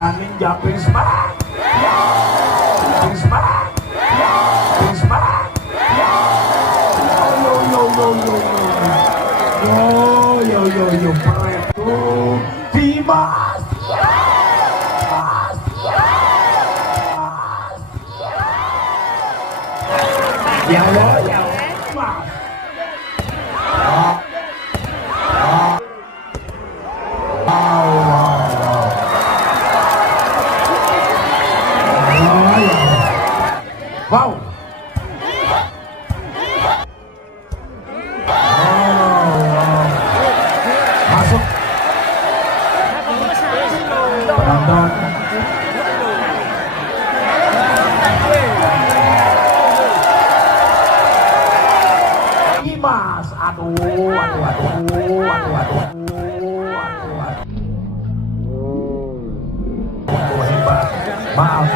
Ninja Prisma, Prisma, Prisma, yo, Preto, Dimas, ya, Mas. Wow. Masuk. Penonton. Dimas, aduh. Hebat. Maaf.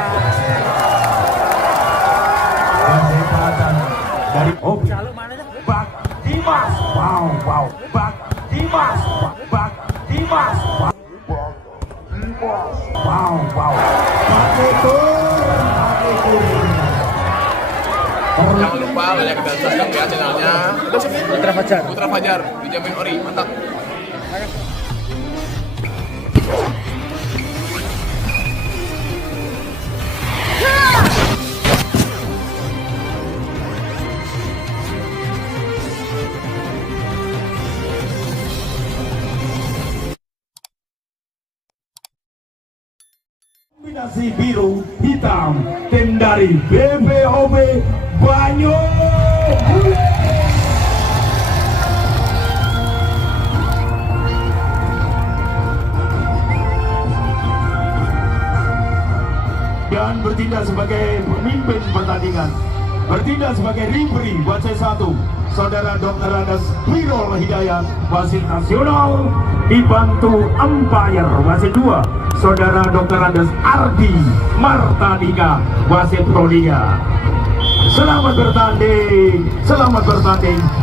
Dari Obi Bak Dimas, wow, Bak Dimas, Bak Dimas, wow, Jangan lupa like dan subscribe ya channelnya Putra Fajar dijamin ori, mantap. kombinasi biru hitam tim dari BPOB Banyu. Dan bertindak sebagai pemimpin pertandingan, bertindak sebagai referee wasit 1 Saudara Dr. Andes Hirul Hidayat, wasit nasional, dibantu umpire wasit 2 Saudara Dr. Andes Ardi Martadika, wasit Proliga. Selamat bertanding,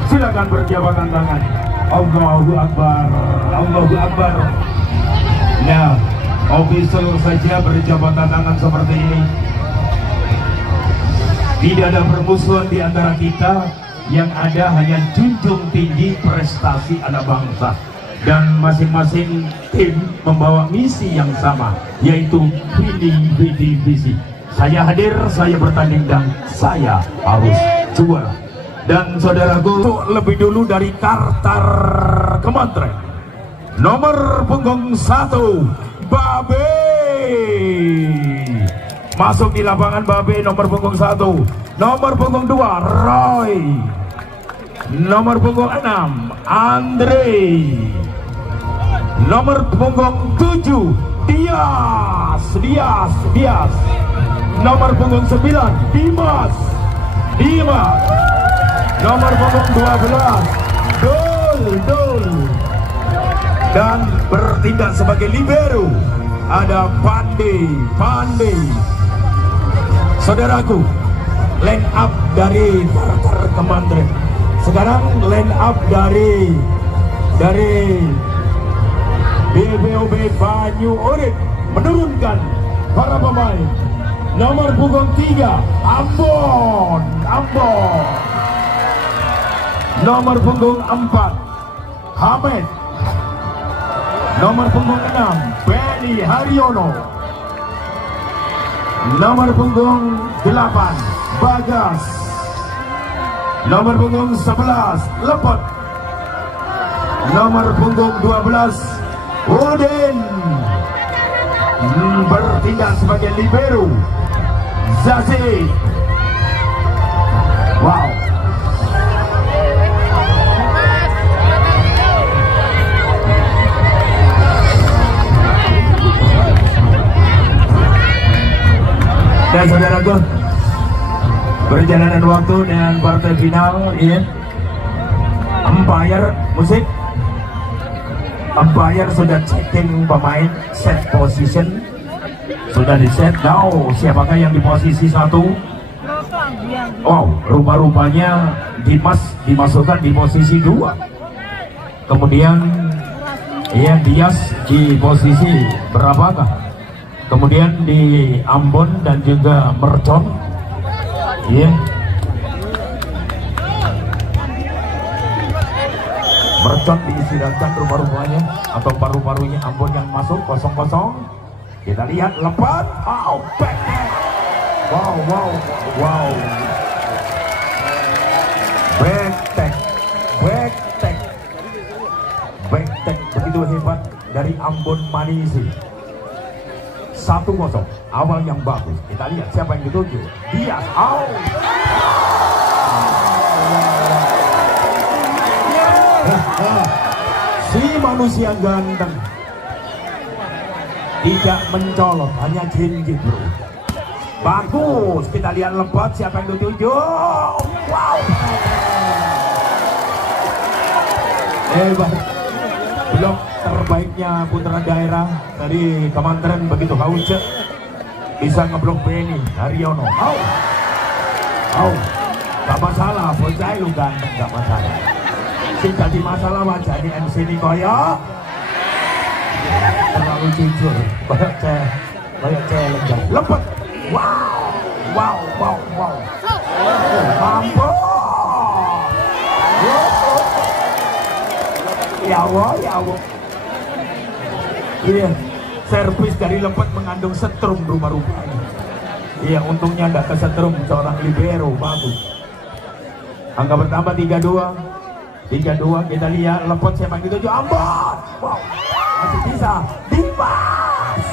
silakan berjabatkan tangan. Allahu Akbar, Allahu Akbar. Nah, official saja berjabatan tangan seperti ini. Tidak ada permusuhan di antara kita, yang ada hanya junjung tinggi prestasi anak bangsa. Dan masing-masing tim membawa misi yang sama, yaitu visi. Saya hadir, saya bertanding, dan saya harus juara. Dan saudaraku, lebih dulu dari Kartar Kementerian, nomor punggung 1 Babe. Masuk di lapangan Babe, nomor punggung 1. Nomor punggung 2 Roy. Nomor punggung 6 Andre. Nomor punggung 7 Dias. Nomor punggung 9 Dimas. Nomor punggung 12 Dul. Dan bertindak sebagai libero ada Pande. Saudaraku, line up dari Kartar Kementerian. Sekarang line up dari BPOB Banyu Urip menurunkan para pemain. Nomor punggung 3 Ambon. Nomor punggung 4 Hamid. Nomor punggung 6 Benny Haryono. Nomor punggung 8 Bagas. Nomor punggung 11 Lepot. Nomor punggung 12 Udin. Bertindak sebagai libero Zazi. Wow. Dan saudaraku, perjalanan waktu dengan partai final, ya. Umpire musik. Umpire sudah checking pemain, set position sudah di set. Now siapakah yang di posisi 1? Oh, rupa-rupanya Dimas dimasukkan di posisi 2. Kemudian Dias di posisi berapakah? Kemudian di Ambon dan juga Mercon, iya. Mercon diistirahatkan rumah-rumahnya atau paru-parunya Ambon yang masuk kosong-kosong. Kita lihat lepas, back. Wow. Back tag begitu hebat dari Ambon Manisi. 1-0, awal yang bagus. Kita lihat siapa yang dituju. Dias, si manusia ganteng tidak mencolok, hanya jinjit bro. Bagus, kita lihat lebat siapa yang dituju. Wow, hebat. Blok terbaiknya putra daerah dari Kementerian begitu Hauce bisa ngeblok Benny Haryono. Gak masalah, bocah lu ganteng, gak masalah. Sing jadi masalah wajahnya MC ini koyo terlalu jujur, kayak cewek lepet. Wow. Mampu. Ya Allah. Iya, servis dari lepet mengandung setrum rumah-rumahnya. Iya, untungnya nggak kesetrum seorang libero, bagus. Angka bertambah 3-2. Kita lihat lepet siapa yang dituju. Ambon. Wow, masih bisa. Dimas.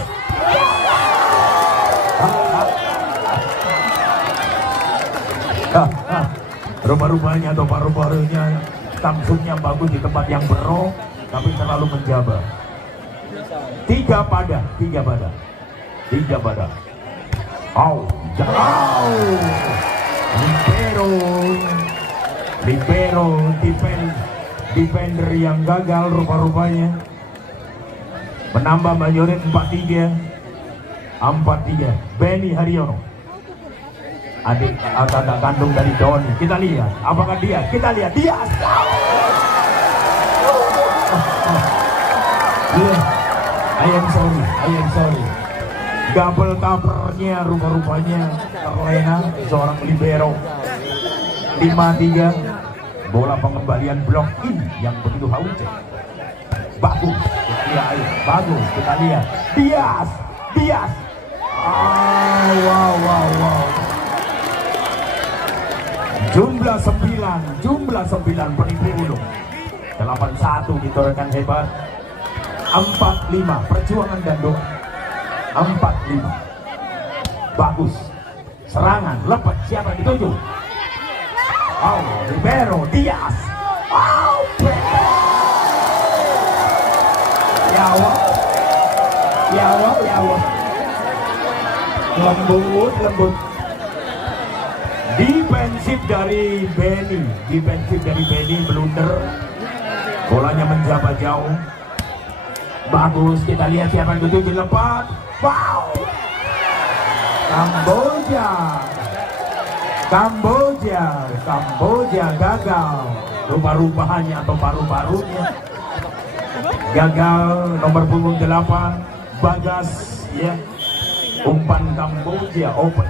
Rumah-rumahnya atau paru-parunya tamsungnya bagus di tempat yang berok, tapi terlalu menjabar. 3 pada. Libero defender yang gagal rupa-rupanya menambah majoret 4-3. Benny Haryono, adik kakak kandung dari Doni. Kita lihat apakah dia. Kita lihat dia. I am sorry. Double covernya rupa-rupanya terlena seorang libero. 5-3. Bola pengembalian blok in yang begitu Hauce. Bagus. Bagus. Kita lihat. Dias. Wow. Jumlah 9 per 81 ditorehkan hebat. 4-5 perjuangan dan doa. 4-5 bagus. Serangan lepas siapa yang dituju. Libero Dias. Ya Allah. Lembut. Defensif dari Benny blunder. Bolanya menjabat jauh. Bagus, kita lihat siapa yang dituju lepas. Wow. Kamboja gagal. Rupa-rupanya atau paru-parunya gagal. Nomor punggung 8 Bagas ya. Umpan Kamboja open.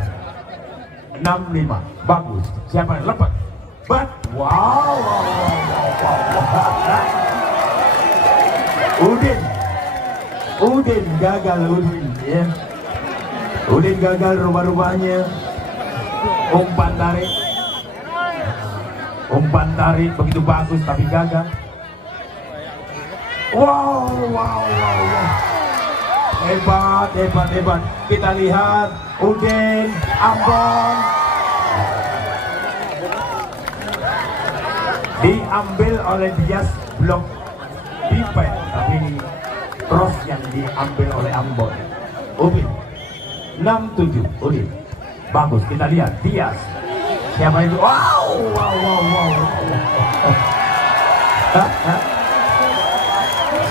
6-5 bagus. Siapa yang lepas? Wow. Udin gagal ya. Udin gagal rupa-rupanya. Umpan tarik begitu bagus tapi gagal. Wow. Hebat. Kita lihat Udin Ambon diambil oleh Dias blok defense, tapi cross yang diambil oleh Ambon. Udin 6-7. Udin bagus. Kita lihat Dias. Siapa itu? Wow.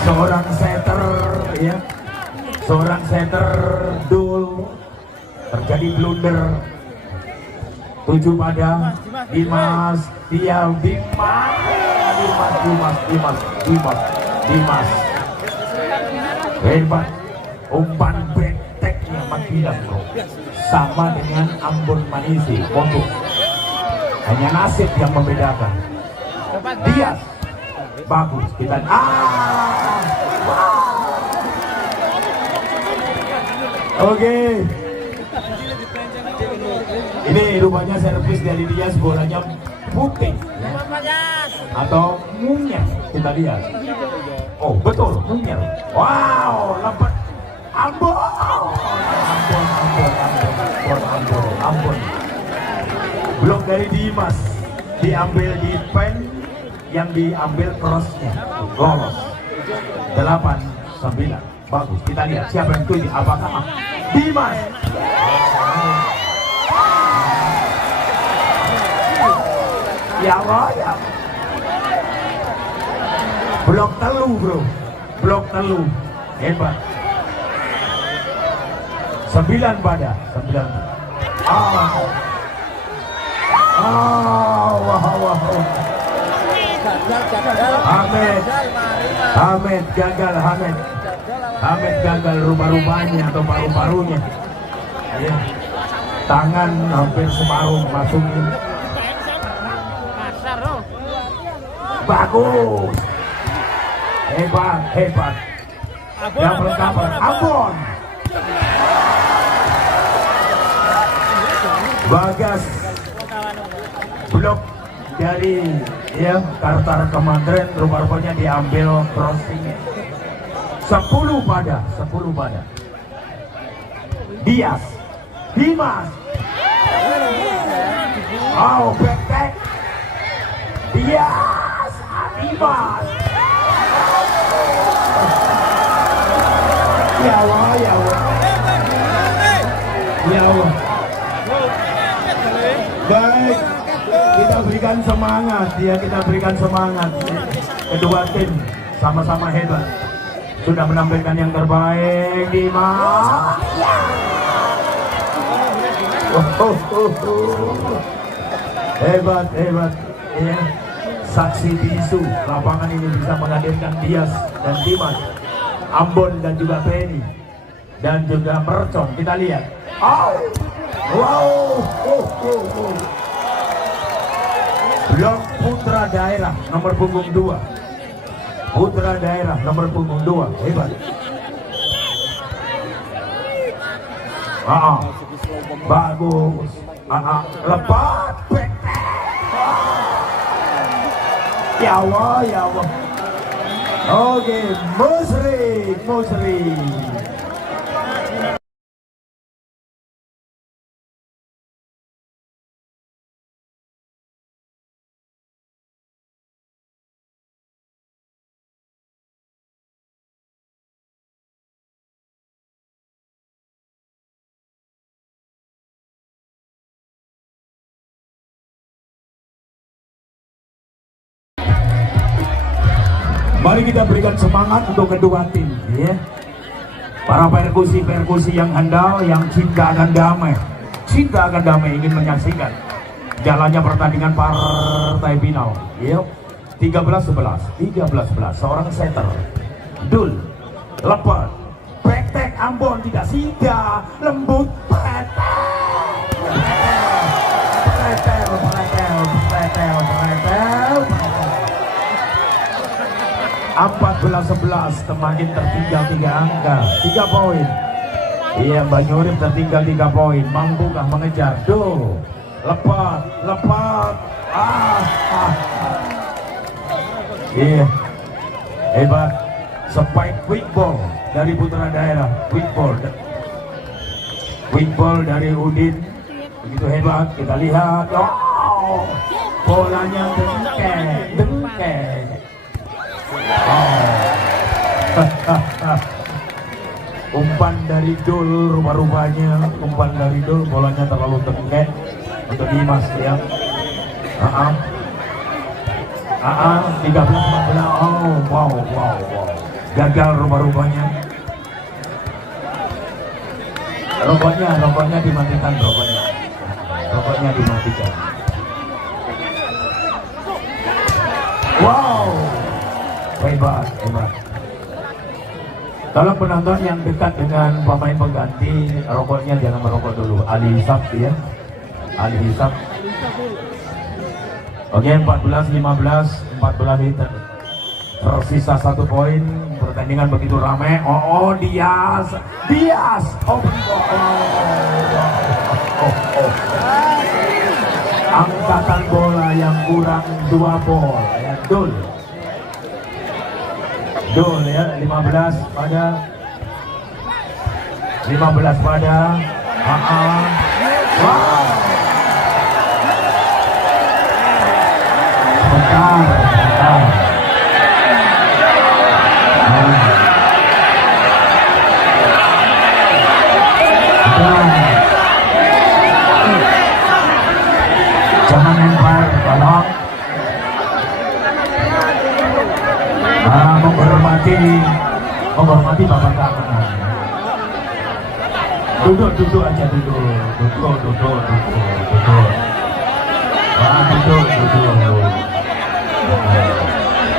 Seorang setter ya. Seorang setter dul. Terjadi blunder. 7 pada Dimas. Hebat. Umpan back tag 8 bidang bro. Sama dengan Ambon Manisi, Pondok. Hanya nasib yang membedakan. Dias, bagus kita. Oke. Ini rupanya servis dari Dias, bolanya putih atau munyet, kita lihat. Oh betul, munyet. Wow, lepas Ambon. Ambon. Blok dari Dimas diambil di pen, yang diambil crossnya lolos. 8-9, bagus. Kita lihat siapa yang tuju, apakah Dimas. Ya Allah ya. Blok telu bro, blok telu hebat. 9 pada 9. Hamid gagal. Hamid gagal rupa-rupanya atau paru-parunya. Ya. Tangan hampir separuh masukin. Bagus. Hebat. Yang pertama Ambon. Bagas. Blok dari Kartar Kementerian rupa-rupanya diambil crossing. 10 pada. Dias. Dimas. Oh, back. Dias. Dimas. Ya Allah. Baik, kita berikan semangat. Kedua tim sama-sama hebat. Sudah menampilkan yang terbaik. Dimas. Hebat. Ya. Saksi bisu lapangan ini bisa menghadirkan Dias dan Dimas, Ambon dan juga Penny dan juga Mercon. Kita lihat. Wow. Blok Putra Daerah nomor punggung 2. Hebat. Bagus. Lepas. Ya Allah. Oke, Musri. Mari kita berikan semangat untuk kedua tim, ya. Para perkusi yang handal, yang cinta akan damai ingin menyaksikan jalannya pertandingan partai final. Yuk, 13-11, seorang setter, Dul, lepas, Bektek Ambon tidak singgah, lembut, pretel. 14-11, Temakin tertinggal 3 angka, 3 poin. Iya, Mbak Nyurip tertinggal 3 poin. Mampukah mengejar? Lepas. Iya, hebat. Spike quick ball dari Putra Daerah. Quick ball dari Udin. Begitu hebat. Kita lihat. Bolanya dengkek. Umpan dari Dul, rupa-rupanya umpan dari Dul, bolanya terlalu dengkek untuk Dimas ya. 13-14. Wow. Gagal rupa-rupanya. Rokoknya dimatikan. Rokoknya dimatikan. Wow. Hebat. Tolong penonton yang dekat dengan pemain pengganti, rokoknya jangan merokok dulu. Ali hisap ya. Ali hisap. Oke, 14-15, 14 meter. Tersisa 1 poin. Pertandingan begitu ramai. Dias. Angkatan bola yang kurang 2 bol. Ya, Dul ya, 15 pada 15 pada wow. Bentar. Jangan lempar, tolong. Menghormati bapak keamanan. Duduk aja duduk. Duduk.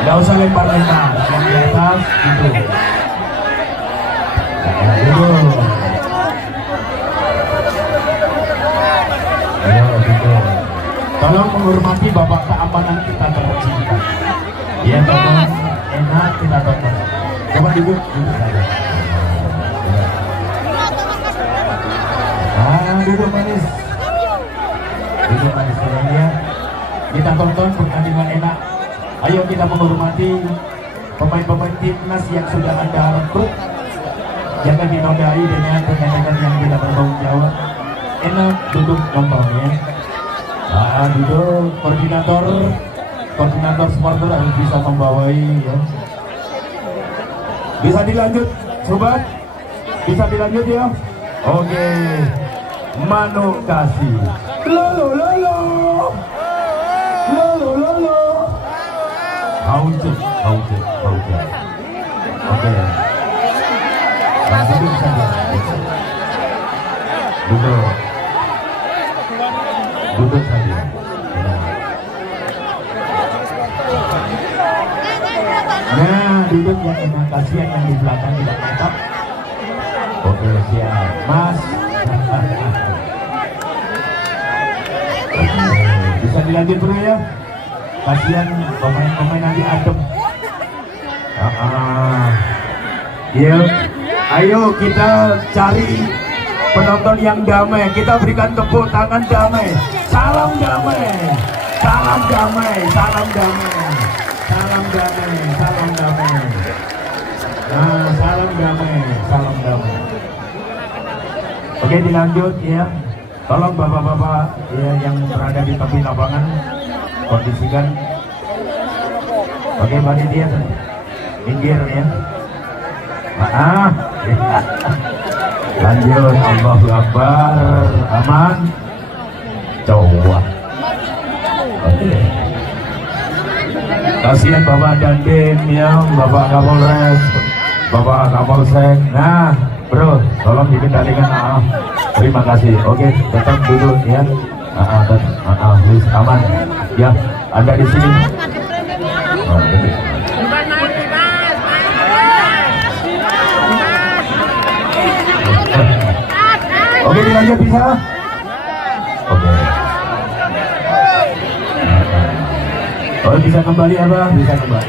Nggak usah lempar-lempar, yang di atas duduk. Duduk. Duduk. Tolong menghormati bapak keamanan kita tercinta. Ya, tolong enak kita tonton. Coba duduk saja. Duduk manis ya. Kita tonton pertandingan enak. Ayo kita menghormati pemain-pemain timnas yang sudah Anda rekrut. Jangan dinodai dengan pertandingan yang tidak bertanggung jawab. Enak duduk nonton ya. Duduk. Koordinator supporter harus bisa membawai ya. Bisa dilanjut sobat? Bisa dilanjut ya? Oke. Mano kasih. Lolo. Hauce. Oke. Duduk saja. Duduk saja. Nah, duduk yang enak, kasihan yang di belakang tidak mantap. Oke, siap, Mas. Bisa dilanjut bro ya. Kasihan pemain-pemain nanti adem. Ayo kita cari penonton yang damai. Kita berikan tepuk tangan damai. Salam damai. Salam damai. Oke, dilanjut ya. Tolong bapak-bapak ya, yang berada di tepi lapangan kondisikan. Oke, panitia minggir ya. Lanjut. Allahu Akbar. Aman. Coba. Oke. Kasihan Bapak Dandim ya, Bapak Kapolres, Bapak Kapolsek. Nah, bro, tolong dikendalikan. Terima kasih. Oke, tetap duduk ya. Please, aman. Ya, Anda di sini. Oke, dilanjut bisa? Oke. Oh, bisa kembali apa? Bisa kembali.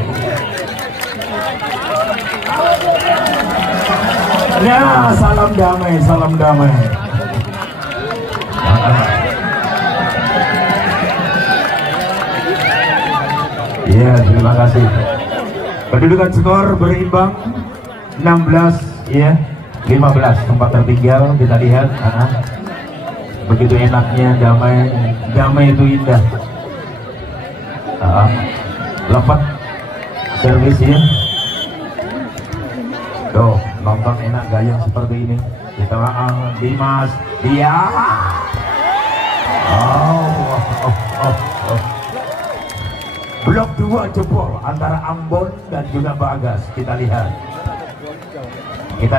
Ya, salam damai. Ya, terima kasih. Kedudukan skor berimbang 16 ya, 15 tempat tertinggal. Kita lihat, begitu enaknya damai itu indah. Lepas servis ya. Tuh, nonton enak gayang seperti ini. Kita Dimas dia. Blok 2 jebol antara Ambon dan juga Bagas. Kita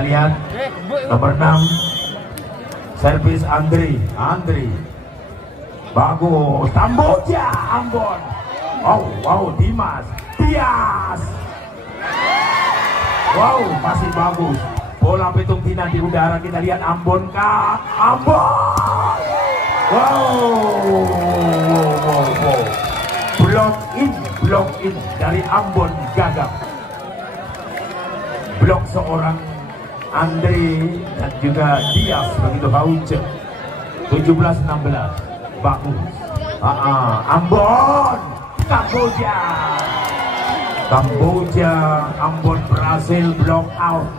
lihat nomor 6 servis Andri bagus. Tamboja Ambon. Dimas Dias. Wow, masih bagus. Bola Petung Tina di udara, kita lihat Ambon kah? Ambon! Wow, wow, wow. Block in dari Ambon gagal. Blok seorang Andre dan juga Dias begitu Hauce. 17-16. Bagus. Ambon, Kamboja, Ambon berhasil block out.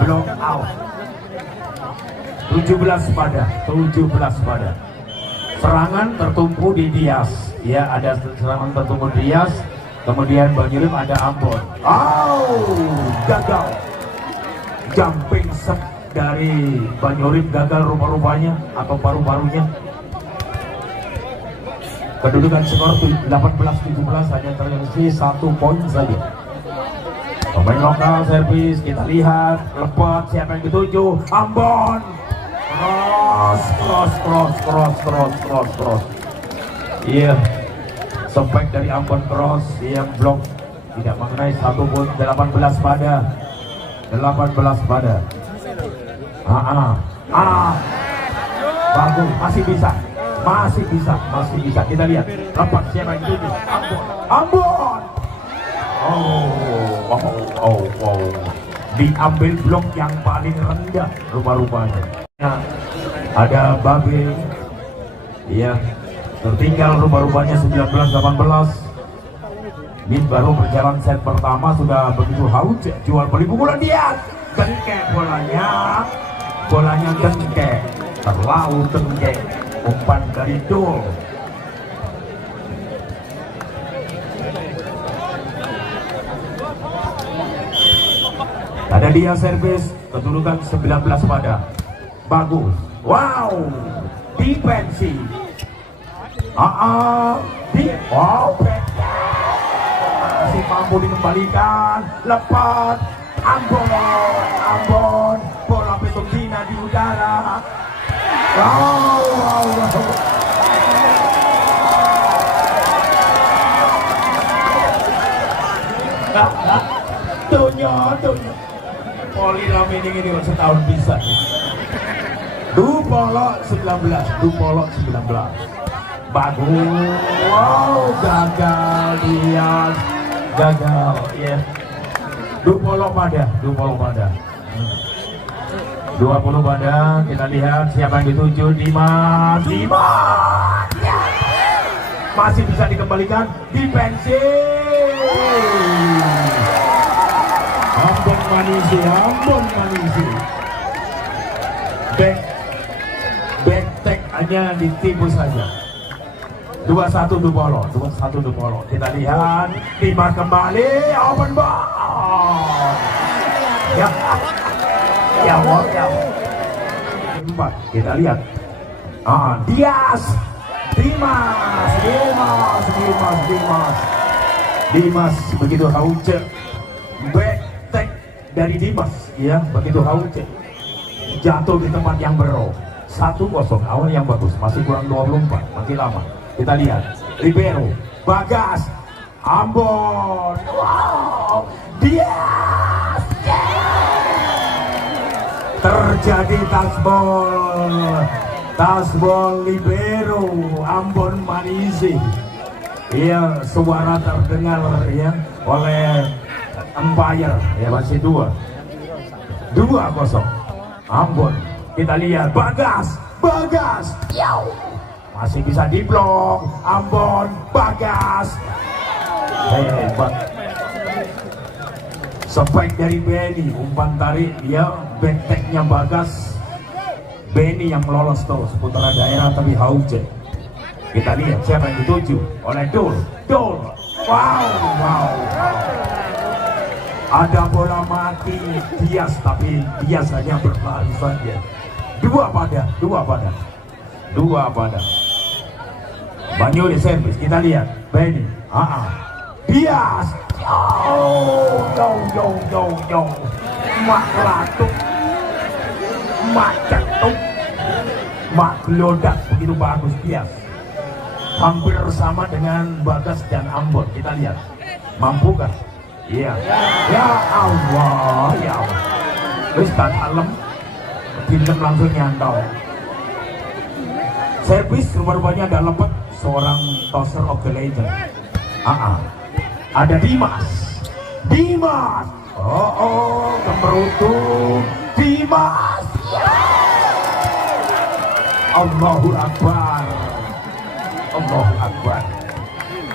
17 pada. Serangan tertumpu di Dias. Ya, ada serangan tertumpu di Dias. Kemudian Banyurim ada Ambon. Gagal. Jumping set dari Banyurim gagal rupa-rupanya atau paru-parunya. Kedudukan skor 18-17 hanya terisi 1 poin saja. Pemain lokal servis, kita lihat lepas siapa yang dituju. Ambon. Cross. Iya. Sempek dari Ambon cross yang blok tidak mengenai 1 pun. 18 pada. Bagus, masih bisa. Kita lihat lepas siapa yang dituju. Ambon. Diambil blok yang paling rendah rupa-rupanya. Ada Babe. Iya, tertinggal rupa-rupanya 19-18. Min baru berjalan set pertama sudah begitu haus. Jual beli pukulan dia. Dengkek bolanya dengkek. Terlalu dengkek. Umpan dari Dul. Ada dia servis, kedudukan 19 pada. Bagus. Wow. Defensi. Masih mampu dikembalikan. Lepas. Ambon. Bola Petung Tina di udara. Wow. Tunyo. Poli Lamining ini setahun bisa. Dupolok 19. Bagus. Wow, gagal dia. Ya. Dupolok pada. 20 pada. Kita lihat siapa yang dituju. Dimas. Ya. Masih bisa dikembalikan. Defensif. Ambon Manisi. Back tag hanya ditipu saja. 21 Dupolo. Kita lihat Dimas kembali, open ball. Ya. Kita lihat. Dimas begitu Hauce. Back tag dari Dimas, ya, begitu Hauce. Jatuh di tempat yang bero. 1-0, awal yang bagus, masih kurang 24, masih lama. Kita lihat, Libero, Bagas, Ambon, wow, Dias, terjadi tasbol Libero, Ambon Manisi. Iya, suara terdengar ya oleh umpire, ya masih 2-0 Ambon. Kita lihat Bagas, masih bisa diblok. Ambon, Bagas, hebat. Spike dari Benny, umpan tarik dia, benteknya Bagas. Benny yang lolos terus putaran daerah tapi Hauce. Kita lihat siapa yang dituju oleh Dul. Wow. Ada bola mati Dias, tapi Dias hanya berlari saja. 2 pada. Banyuri servis, kita lihat Benny. Dias. Mak latuk, mak cetuk, mak gelodak, begitu bagus Dias. Hampir sama dengan Bagas dan Ambon. Kita lihat, mampukah Iya. Ya Allah, ya Allah. Terus tak kalem, film langsung nyantol. Servis rupanya ada lepet seorang tosser of the legend. Ada Dimas. Dimas. Oh, kemerutu Dimas. Allahu Akbar. Allahu Akbar.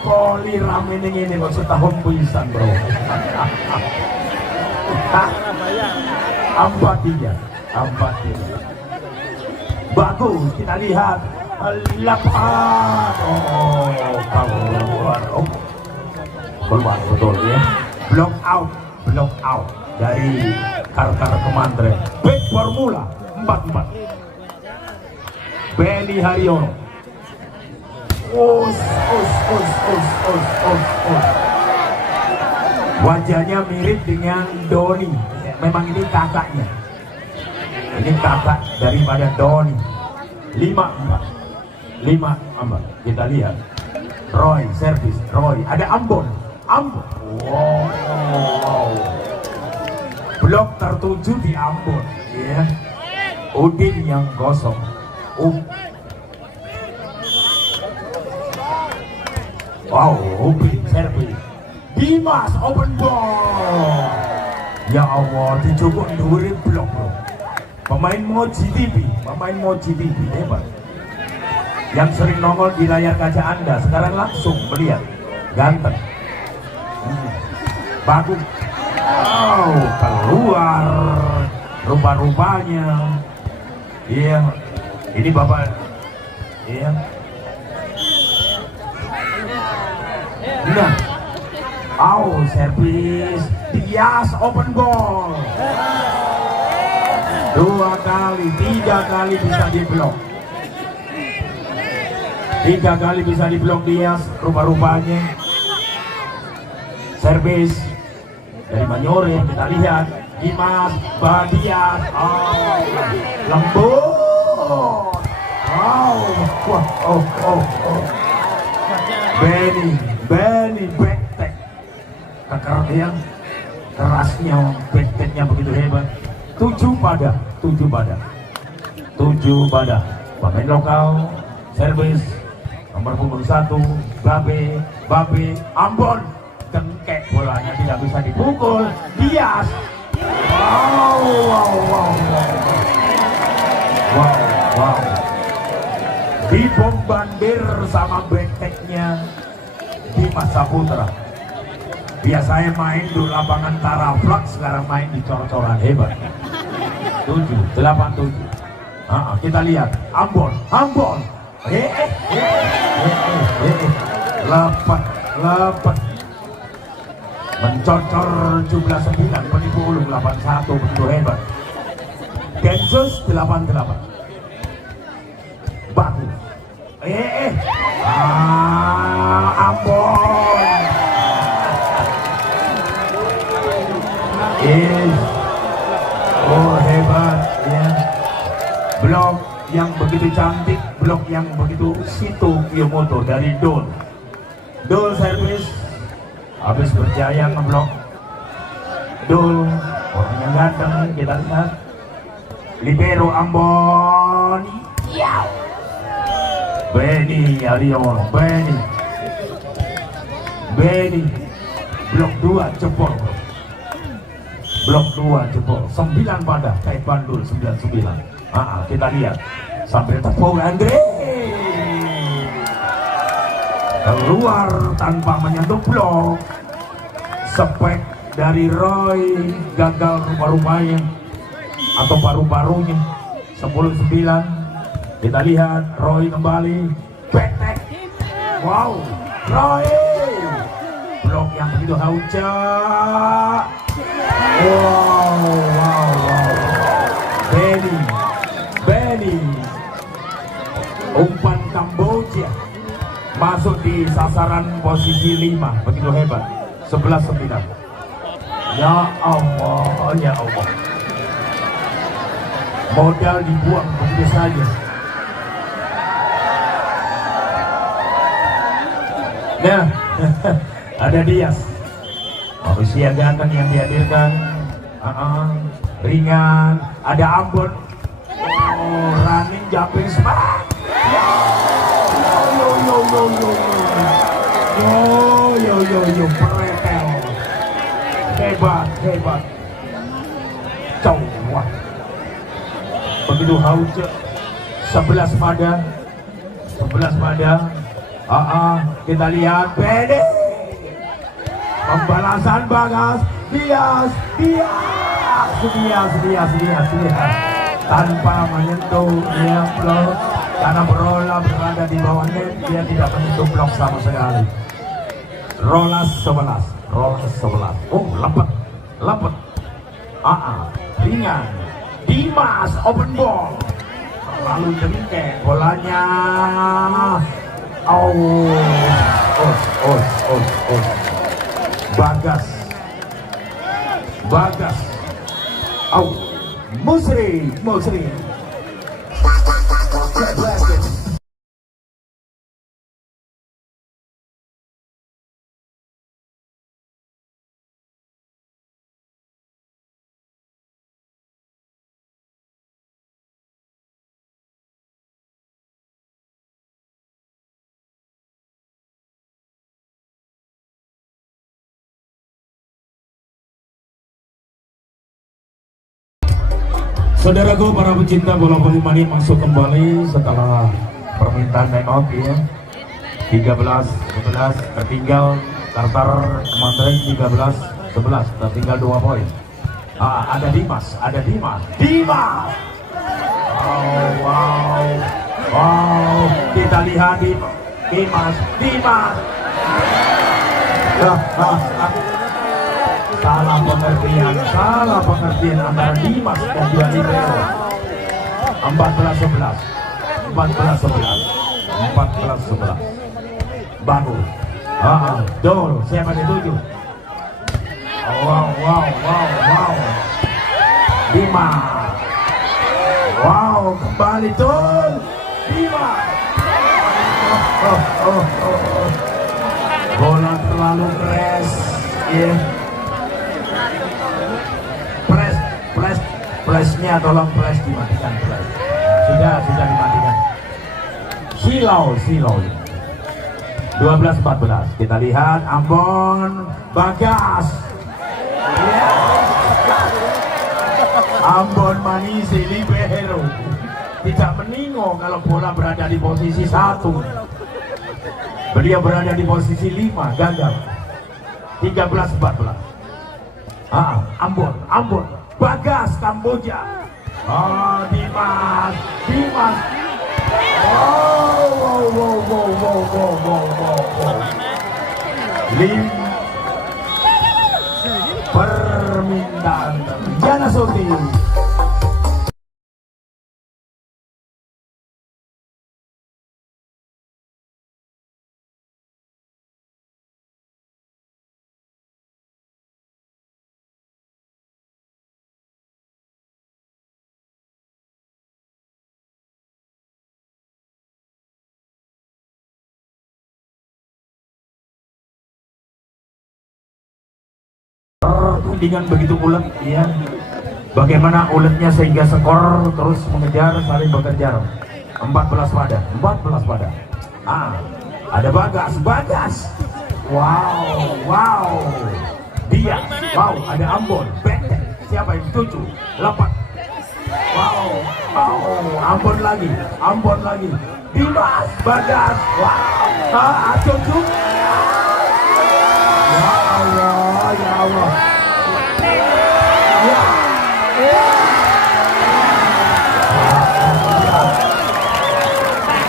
Poli rame ini kok setahun pisan, bro. Empatinya. Bagus, kita lihat. Lapan. Oh, keluar. Oh, keluar betul ya. Block out dari Kartar Kemandre. Back formula 44. Benny Haryono. Wajahnya mirip dengan Doni. Memang ini kakaknya. Ini kakak daripada Doni. 5-4. Kita lihat. Roy servis. Roy. Ada Ambon. Wow. Blok tertuju di Ambon. Ya. Udin yang kosong. Wow, open servis. Dimas open ball. Ya Allah, dicukup dhuwure blok, bro. Pemain Moji TV hebat. Yang sering nongol di layar kaca Anda sekarang langsung melihat. Ganteng. Bagus. Wow, keluar rupa-rupanya. Iya. Ini Bapak. Iya. Nah, servis Dias open ball. 2 kali, 3 kali bisa diblok. 3 kali bisa diblok Dias, rupa-rupanya. Servis dari Manyore kita lihat. Dimas, Dias, lembut. Benny backtek. Kekerdian kerasnya backteknya begitu hebat. 7 pada pemain lokal. Servis nomor punggung 1 Babe Ambon. Dengkek bolanya tidak bisa dipukul. Dias. Wow. Dibombardir sama backteknya Dimas Saputra. Biasanya main di lapangan Taraflak, sekarang main di cor-coran hebat. 7-8-7. Kita lihat Ambon. Lepat. Mencocor jumlah 9 penipu 81 begitu hebat. Densus 88. Bagus. Ambon. Hebat ya. Blok yang begitu cantik, blok yang begitu situ Kiyomoto dari Dol servis. Habis berjaya ngeblok Dol, orang yang ganteng. Kita lihat libero Ambon. Benny Haryono. Benny blok 2 jebol, bro. Blok 2 jebol. 9 pada kayak Bandul 99. Kita lihat sampai tepung Andre keluar tanpa menyentuh blok. Spek dari Roy gagal rupa-rupanya atau paru-parunya. 10-9. Kita lihat Roy kembali backtek. Wow, Roy blok yang begitu haucak. Wow. Benny umpan Kamboja masuk di sasaran posisi 5 begitu hebat. 11-9. Ya Allah. Modal dibuang begitu saja. Nah, ada Dias. Siagakan yang dihadirkan. Ringan, ada Ambon. Running jumping smack. Yo, peretel. Hebat. Cowok. Begitu Hauce 11 pada. Kita lihat Pede. Pembalasan Bagas. Dias. Tanpa menyentuh dia blok. Karena bola berada di bawah net, dia tidak menyentuh blok sama sekali. Rolas 11. Oh, lepet. Ringan. Dimas open ball. Lalu jengkek bolanya. Bagas. Musri. Saudaraku, para pecinta bola voli mania masuk kembali setelah permintaan time out ya. 13-11 tertinggal Tartar Kemantren 13-11 tertinggal 2 poin. Ada Dimas. Wow. Kita lihat Dimas. Salah pengertian antara Dimas dan juga libero. 14-11. Bagus. Dol, siapa dituju? Wow. Dimas. Wow, kembali Dol. Dimas. Bola terlalu keras. Flashnya tolong flash dimatikan. Sudah dimatikan. Silau 12-14. Kita lihat Ambon Bagas. Ambon Manisi libero. Tidak meninggal kalau bola berada di posisi 1. Beliau berada di posisi 5, gagal. 13-14. Ambon Bagas Kamboja. Dimas. Permintaan Jana Soti. Pertandingan begitu ulet ya. Bagaimana uletnya sehingga skor terus mengejar, saling bekerja. 14 pada. Ada Bagas. Wow. Dia. Wow, ada Ambon. Pendek. Siapa yang 7? 8. Wow. Ambon lagi. Dimas Bagas. Wow. 7. Ya Allah.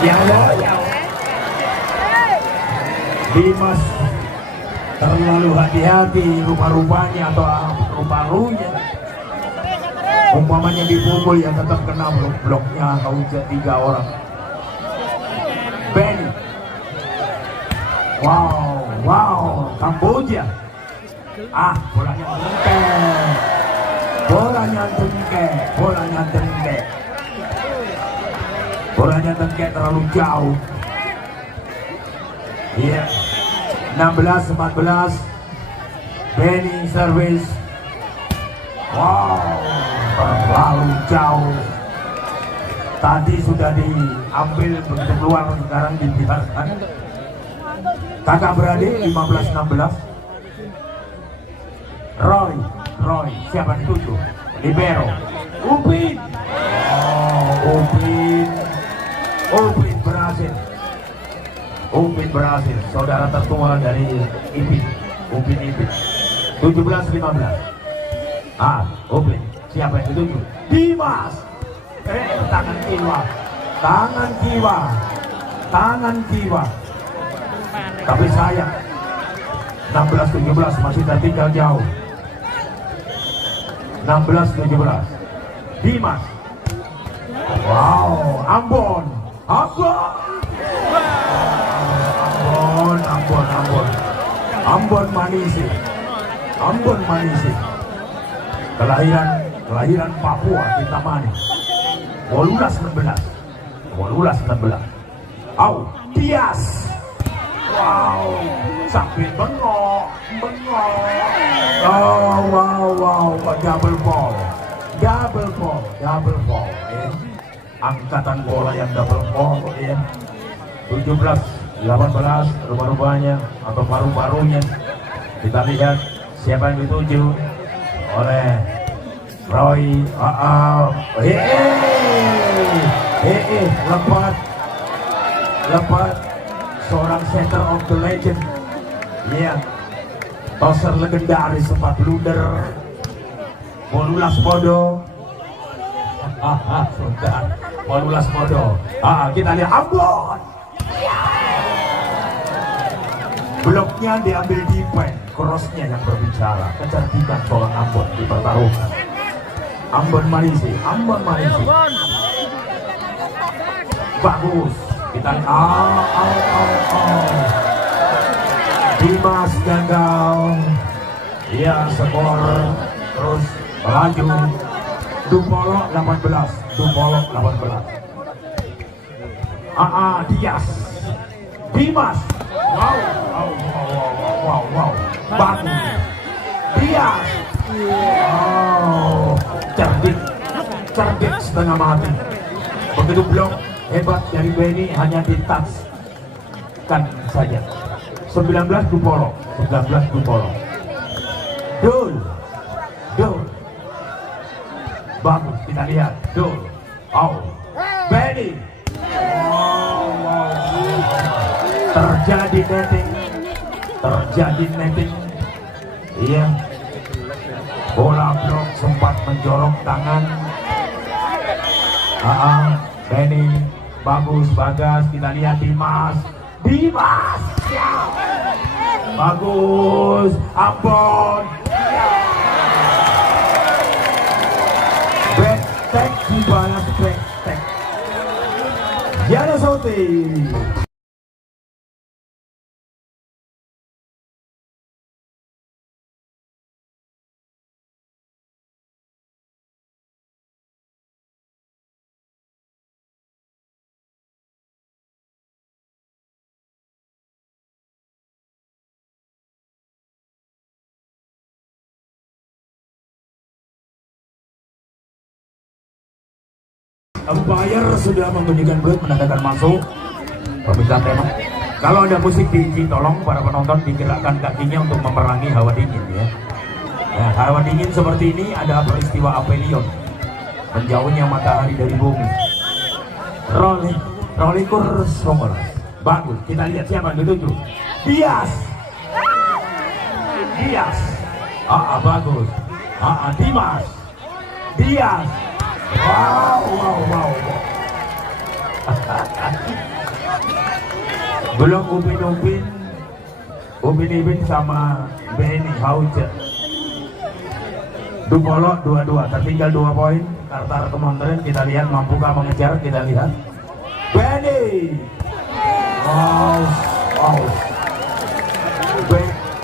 Ya Allah. Dimas terlalu hati-hati rupa-rupanya atau rupa-runya. Umpamanya dipukul ya tetap kena bloknya Hauce 3 orang. Ben. Wow, Kamboja. Bolanya tengkek terlalu jauh. Iya. 16-14. Benny service. Wow, terlalu jauh. Tadi sudah diambil begitu keluar, sekarang dibiarkan. Kakak beradik 15-16. Roy, siapa yang dituju? Libero. Upin. Oh, Upin berhasil. Upin berhasil. Saudara tertua dari Ipin. Upin. 17-15. Upin. Siapa yang dituju? Dimas. Tangan kiwa. Tapi sayang 16-17 masih tertinggal jauh. 16-17 Dimas. Wow, Ambon Manisi. Kelahiran Papua Kintamani. Wolulas 16. Tias. Wow, sampai bengok. Wow, double ball. Angkatan bola yang double ball, 17-18 rubah-rubahnya atau paru-parunya. Kita lihat siapa yang dituju oleh Roy. Lepas seorang center of the legend, toser legendaris sempat blunder. Wolulas bodoh. Kita lihat Ambon. Bloknya diambil defense, crossnya yang berbicara. Kecerdikan seorang Ambon dipertaruhkan. Ambon Manisi. Bagus. Kita Dimas gagal. Skor terus melaju. Dupolo 18. Dias. Dimas. Wow. Bagus. Dias. Cerdik setengah mati. Begitu blok hebat dari Benny, hanya di touch kan saja. 19 Dupolo. Dul. Bagus, kita lihat. Dul. Benny. Terjadi netting. Bola blok sempat menjorok tangan. Benny. Bagus, Bagas. Kita lihat Dimas. Bagus, Ambon. Back dibalas back. Yana Sauti. Umpire sudah membunyikan belut menandakan masuk. Pemirsa tema. Kalau ada musik diizinkan, tolong para penonton digerakkan kakinya untuk memerangi hawa dingin ya. Hawa dingin seperti ini ada peristiwa aphelion, menjauhnya matahari dari bumi. Rolling course bagus. Kita lihat siapa yang dituju. Dias. Bagus. Dias. Wow. Belum Upin sama Benny Hauja. Dupolo 2-2, tertinggal 2 poin. Kartar Kemonteran, kita lihat mampukah mengejar, kita lihat. Benny.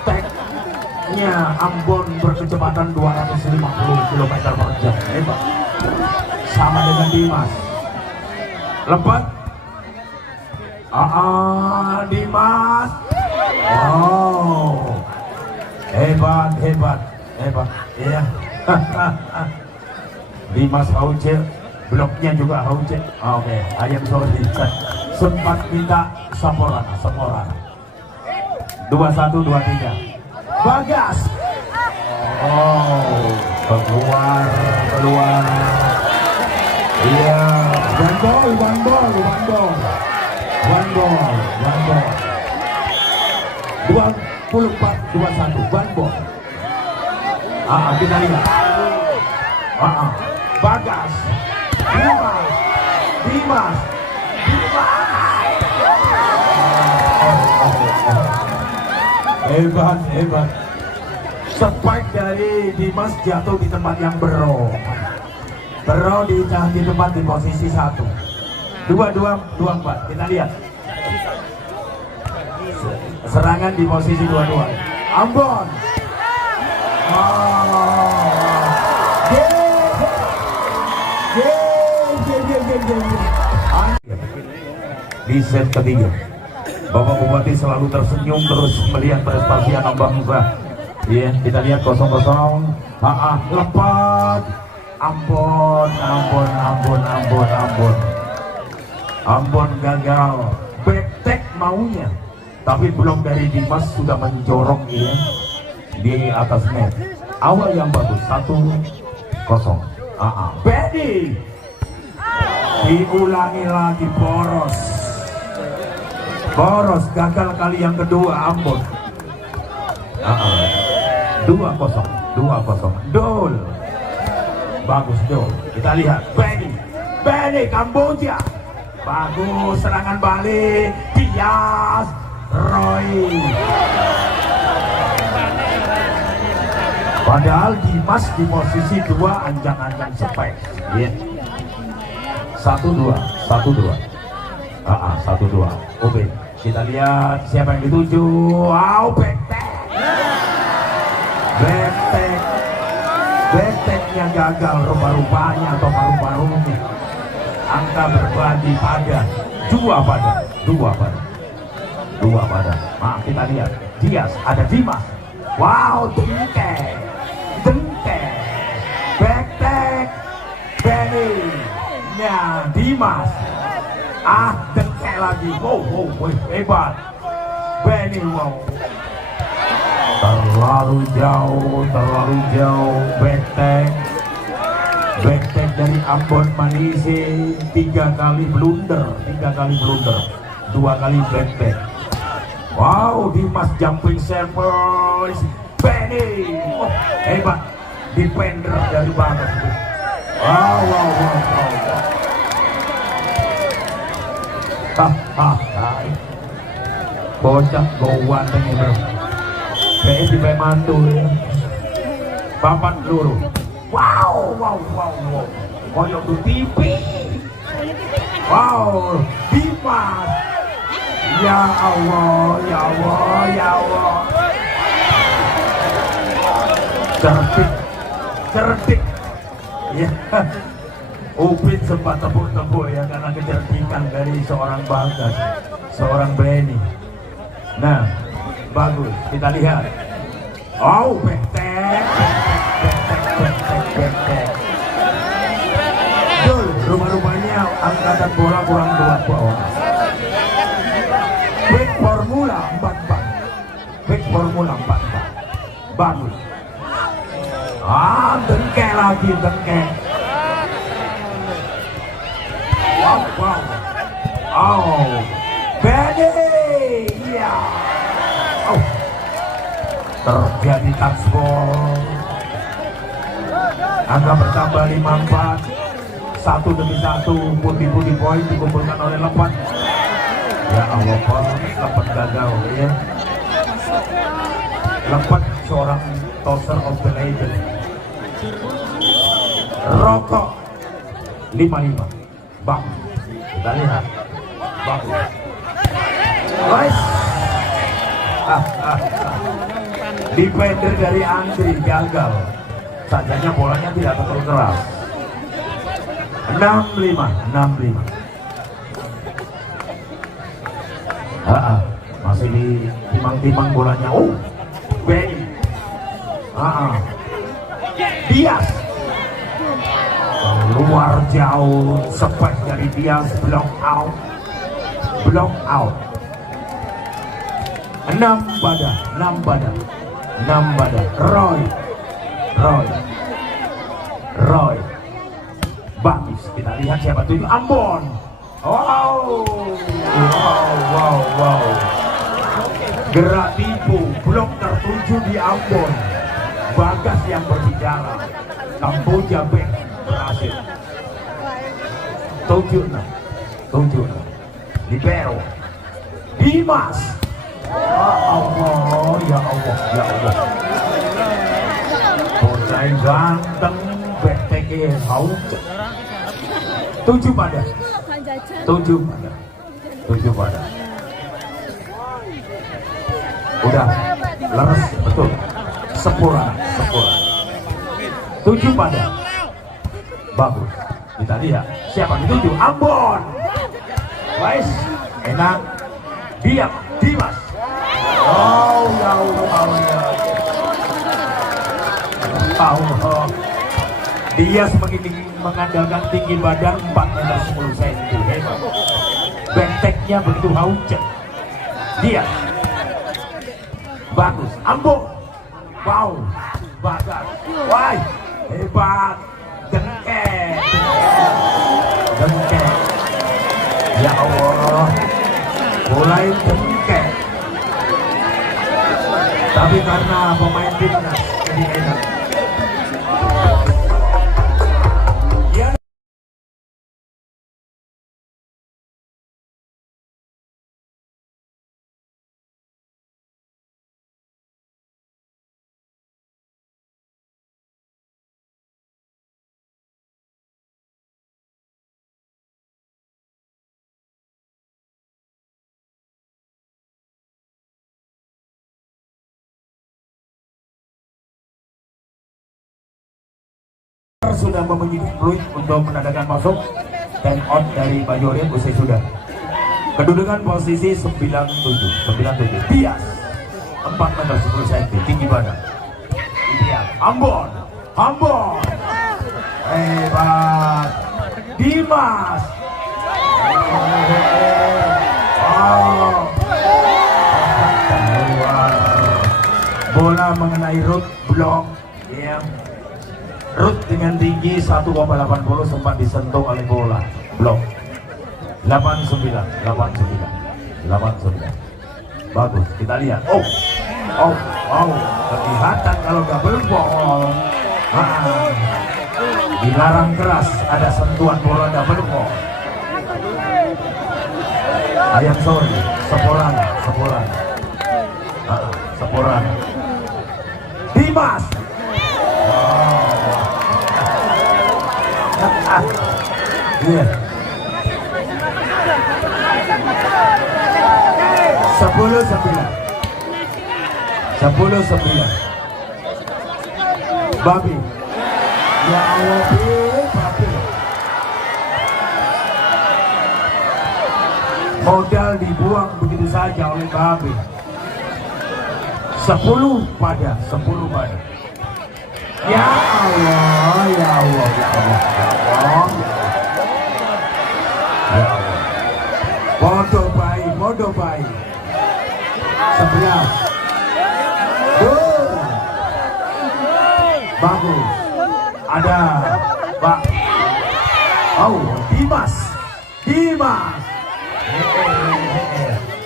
Back-nya Ambon berkecepatan 250 km per jam. Hebat. Sama dengan Dimas. Lepas. Dimas. Hebat, hebat, hebat. Iya. Dimas Hauce, bloknya juga Hauce. Oke, ayam sorry. Sempat minta Saporana, Saporana. 21, 23. Bagas. Oh, keluar, keluar. Iya, one ball, one ball, one ball. One ball, one ball. 24, 21, one ball. Kita lihat. Bagas. Dimas. Dimas. Dimas. Hebat, hebat. Spike dari Dimas jatuh di tempat yang bro. Bro di tempat di posisi 1. 2-2, 2-4. Kita lihat. Serangan di posisi 2-2. Ambon. Di set ketiga, Bapak Bupati selalu tersenyum terus melihat prestasi anak bangsa. Iya, kita lihat 0-0. Lepas. Ambon, Ambon, Ambon, Ambon, Ambon. Ambon gagal. Backtek maunya, tapi blok dari Dimas sudah menjorok ya di atas net. Awal yang bagus, 1-0. Bedi diulangi lagi, boros. Boros gagal kali yang kedua. Ambon 2-0, 2-0. Dol bagus, Dol. Kita lihat Bedi Kamboja. Bagus, serangan balik. Dias Roy. Padahal Dimas di posisi 2 anjang-anjang spek. Yeah. 1-2, 1-2. 1-2. Oke, kita lihat siapa yang dituju. Bektek. Bektek. Bekteknya gagal rupa-rupanya atau paru-parunya. Angka berbanding padan. 2 padan. Kita lihat. Dias, ada Dimas. Wow, Bektek. Bektek. Benny. Nah, Dimas. Dengkek lagi. Wow, hebat. Benny, wow. Terlalu jauh. Bektek dari Ambon Manise. 3 kali blunder. 2 kali Bektek. Wow, Dimas jumping service. Benny, hebat. Defender dari Bagas. Wow. Bocah gowan ini bro. Kayak di mantu ya. Papat luru. Wow. Koyok di TV. Wow, Dimas. Ya Allah. Cerdik. Ya. Upin sempat tepuk-tepuk ya karena kecerdikan dari seorang Bagas, seorang Benny. Nah, bagus. Kita lihat. Oh, Bektek. Dul, rumah-rumahnya angkatan bola kurang 2 poin. Quick formula 4-4. Bagus. Dengkek lagi. Wow. Benny. Iya. Terjadi touchball. Angka bertambah 5-4. 1 demi 1. Putih-putih poin dikumpulkan oleh Lepat. Ya Allah, Lepat gagal ya. Lepat seorang tosser of the legend. Rokok 5-5. Bang, kita lihat. Bang. Defender dari Andri gagal. Sajanya bolanya tidak terlalu keras. 6-5. Masih di timang-timang bolanya. Benny. Dias keluar jauh, spek dari Dias, block out. 6 badan. Roy bagus, kita lihat siapa tuju. Ambon. Wow. Gerak tipu, blok tertuju di Ambon. Bagas yang berbicara. Kamboja back berhasil. 7-6. Libero Dimas. Ya Allah. Bocah ganteng, BTK tahu. 7 pada. Udah leres betul. Sepura. 7 pada. Bagus. Kita lihat siapa yang 7. Ambon. Wais, enak. Dimas. Ya Allah. Dia semakin mengandalkan tinggi badan 4 meter 10 cm. Hebat. Benteknya begitu haucet. Dia bagus. Ambon. Wow. Bagas. Wah, hebat. Dengkek. Ya Allah. Mulai dengkek. Tapi karena pemain timnas jadi enak. Sudah menyidik fluid untuk menandakan masuk dan out dari Bajorin usai sudah. Kedudukan posisi 97. Dias 4 meter 10 cm tinggi badan. Dias. Ambon. Hebat. Dimas. Bola mengenai root blok. Root dengan tinggi 1,80 sempat disentuh oleh bola. Blok 89. Bagus, kita lihat. Kelihatan kalau double ball. Dilarang keras ada sentuhan bola double ball. Ayam sorry, Seporan. Dimas. Iya. 10-9. Babi. Ya Allah, Babi. Modal dibuang begitu saja oleh Babi. 10 pada. Ya Allah. Bodoh baik. 11. Bagus. Ada Pak. Dimas.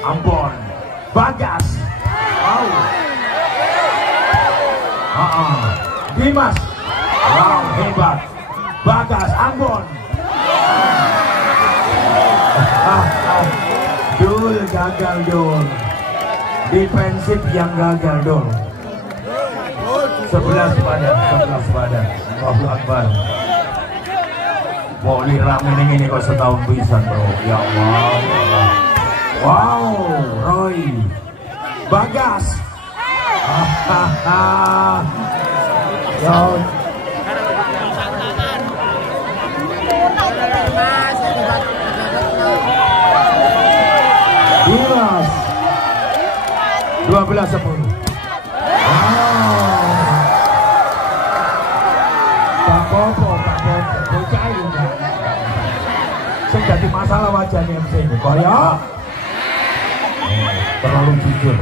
Ambon. Bagas. Dimas. Hebat. Bagas. Ambon. Dul gagal Dul. Defensif yang gagal Dul. 11 pada. Allahu Akbar. Boleh rame ini kok setahun bisa bro. Ya Allah. Wow, Roy. Bagas. Roy. Dimas 12-10. cair kan. Saya jadi masalah wajahnya MC ini. Koyok. Terlalu jujur.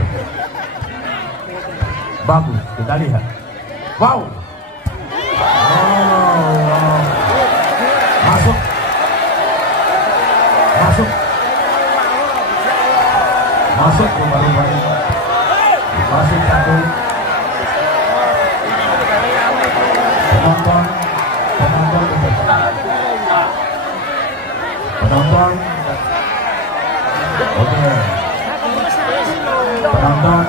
Bagus, kita lihat. Wow. Oh. Masuk. Masuk. Masuk rumah-rumah ini. Masuk satu. Penonton. Penonton. Penonton. Oke. Penonton.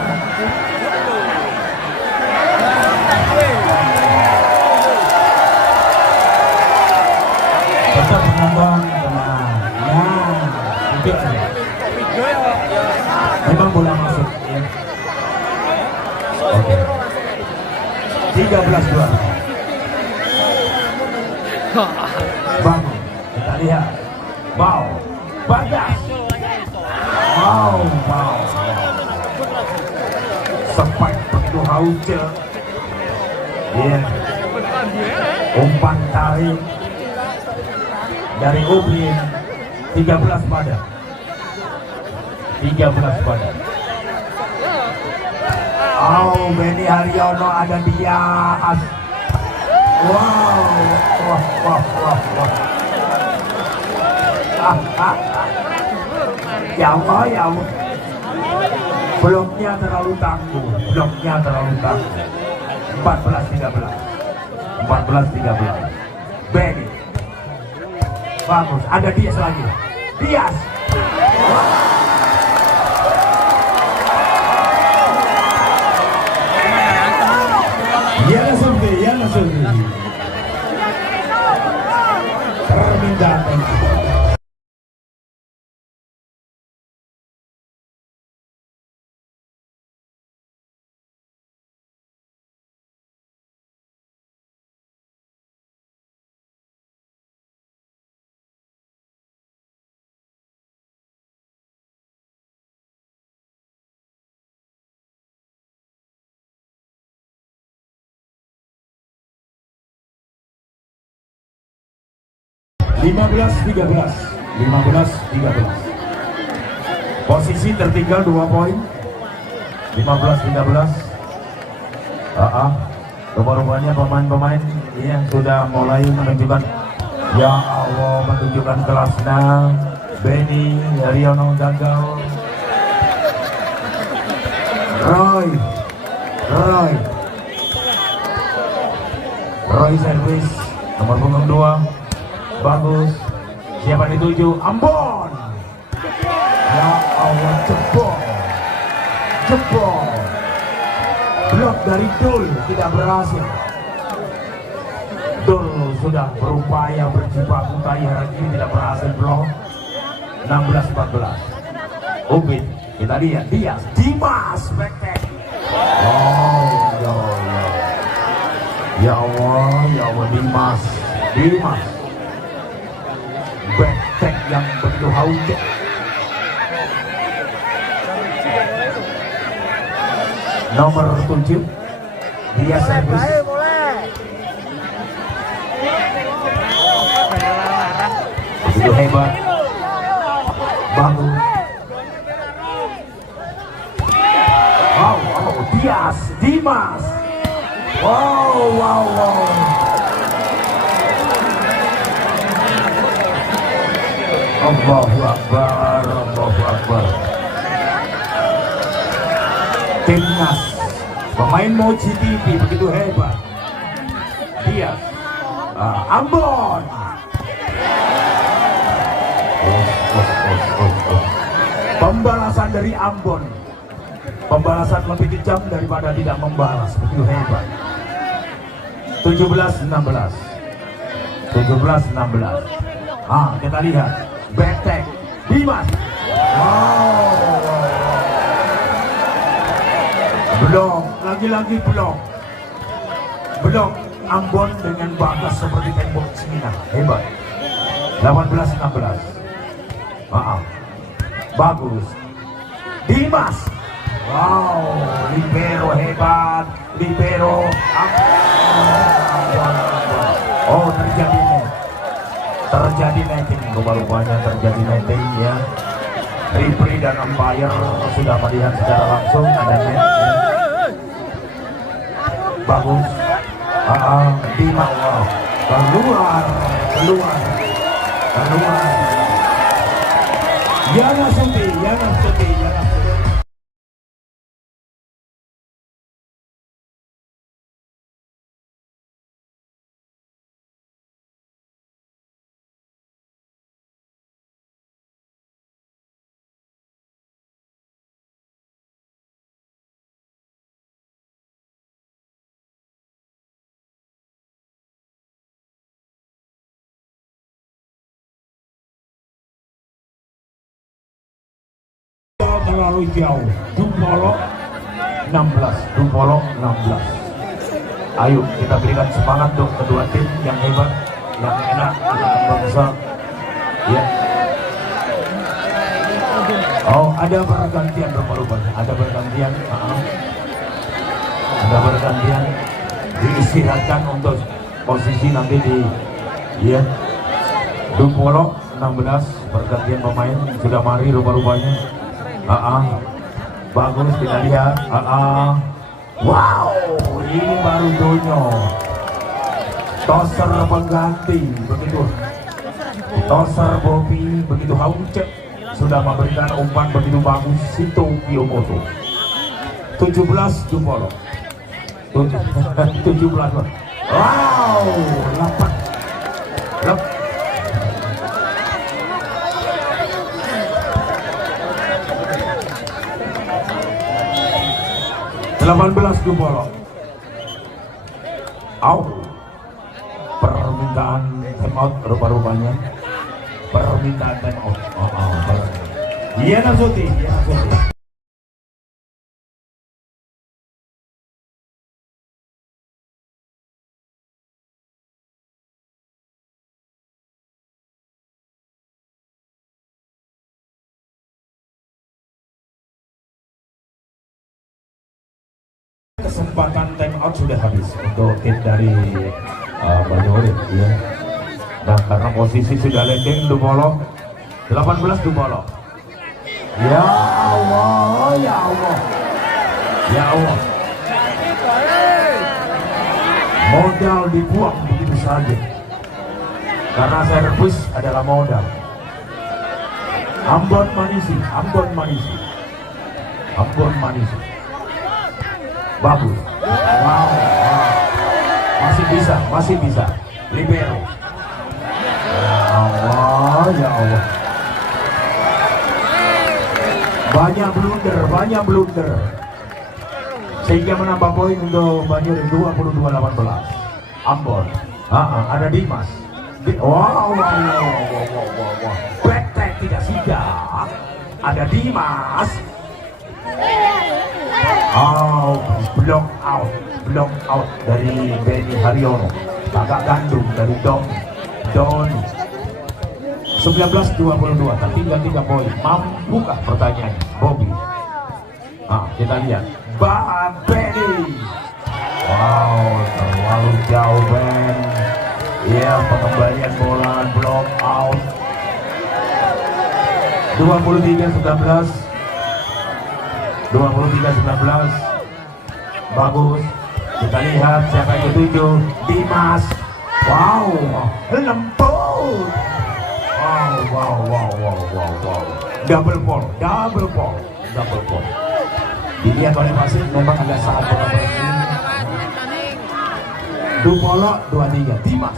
Tetap penonton. Ya. Memang bola masuk. Ya. Oke. 13-2. Bangun. Kita lihat. Wow. Bagas. Wow. Wow. Spike begitu hauce. Ya. Umpan tarik dari Ubin. 13 pada. 13 pada. Oh, Benny Haryono ada di atas. Wow. Wah, wah, wah, wah. Ya Allah, ya Allah. Bloknya terlalu tangguh. Bloknya terlalu tangguh. 14-13. 14-13. Benny. Bagus. Ada Dias lagi. Dias. Ya langsung. Permintaan. Lima belas 13. Posisi tertinggal 2 poin. 15-13. Rupa-rupanya pemain-pemain yang sudah mulai menunjukkan, ya Allah, menunjukkan kelasnya. Benny Haryono gagal. Roy servis nomor punggung 2. Bagus. Siapa dituju? Ambon. Ya Allah, jebol. Blok dari Dul tidak berhasil. Dul sudah berupaya berjibaku hari ini tidak berhasil blok. 16-14. Ubin, kita lihat Dias, Dimas, backpack. Oh, ya Allah, Dimas. Backpack yang begitu haus. Nomor 7 dia servis. Begitu hebat. Bangun. Wow, Dimas. Wow. Allahu Akbar. Timnas pemain MotoGP begitu hebat. Dia Ambon. Pembalasan dari Ambon. Pembalasan lebih kejam daripada tidak membalas. Begitu hebat. 17-16. Kita lihat backpack Dimas. Wow. Blok, lagi-lagi blok Ambon dengan bagas seperti tembok Cina. Hebat. 18-16. Bagus. Dimas. Wow, libero hebat. Libero. Oh, terjadi terjadi netting, rupa-rupanya terjadi netting ya. Referee dan umpire sudah melihat secara langsung ada net ya. Bagus. Di bawah keluar. Yana Suti. Terlalu jauh. Dupolo 16. Ayo kita berikan semangat untuk kedua tim yang hebat, yang enak, yang bangsa. Ya. Oh, ada pergantian rupa-rupanya. Ada pergantian. Ada pergantian. Diistirahatkan untuk posisi nanti di ya. Dupolo 16 pergantian pemain sudah mari rupa-rupanya. Bagus kita lihat. Wow, ini baru Donyo. Toser pengganti begitu. Toser Bobby begitu Haucek sudah memberikan umpan begitu bagus. Sito Kiyomoto 17 Dupolo 17. Wow, 18 Dupolo. Permintaan time out rupa-rupanya. Permintaan time out. Yana Suti. Kesempatan time out sudah habis untuk tim dari Banyuwangi ya. Nah, karena posisi sudah landing Dupolo 18 Dupolo. Ya Allah. Modal dibuang begitu saja. Karena servis adalah modal. Ambon Manisi. Bagus. Wow. Masih bisa. Libero. Ya Allah. Banyak blunder. Sehingga menambah poin untuk Banyuwangi 22-18. Ambon. Ada Dimas. Wow. Back tidak siap. Ada Dimas. Block out dari Benny Haryono. Agak gandum dari Don 19-22, tertinggal 3 poin. Mampukah pertanyaannya Bobby? Kita lihat Benny. Wow, terlalu jauh Ben. Ya, pengembalian bola block out 23-19. Bagus. Kita lihat siapa yang ketujuh. Dimas. Wow, lembut. Wow. Double ball. Dilihat oleh wasit memang ada saat berapa. Dupolo 23. Dimas.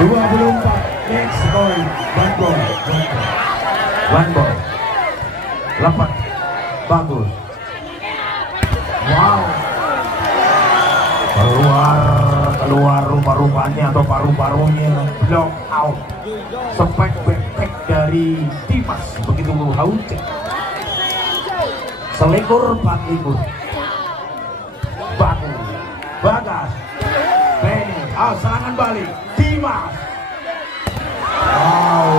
24. Next point. One ball. 8. Bagus. Wow. Keluar rupa-rupanya atau paru-parunya. Block out. Spek back dari Dimas. Begitu Haucek. Selekor 4 Bagus. Bagas. Benny. Serangan balik. Dimas. Wow.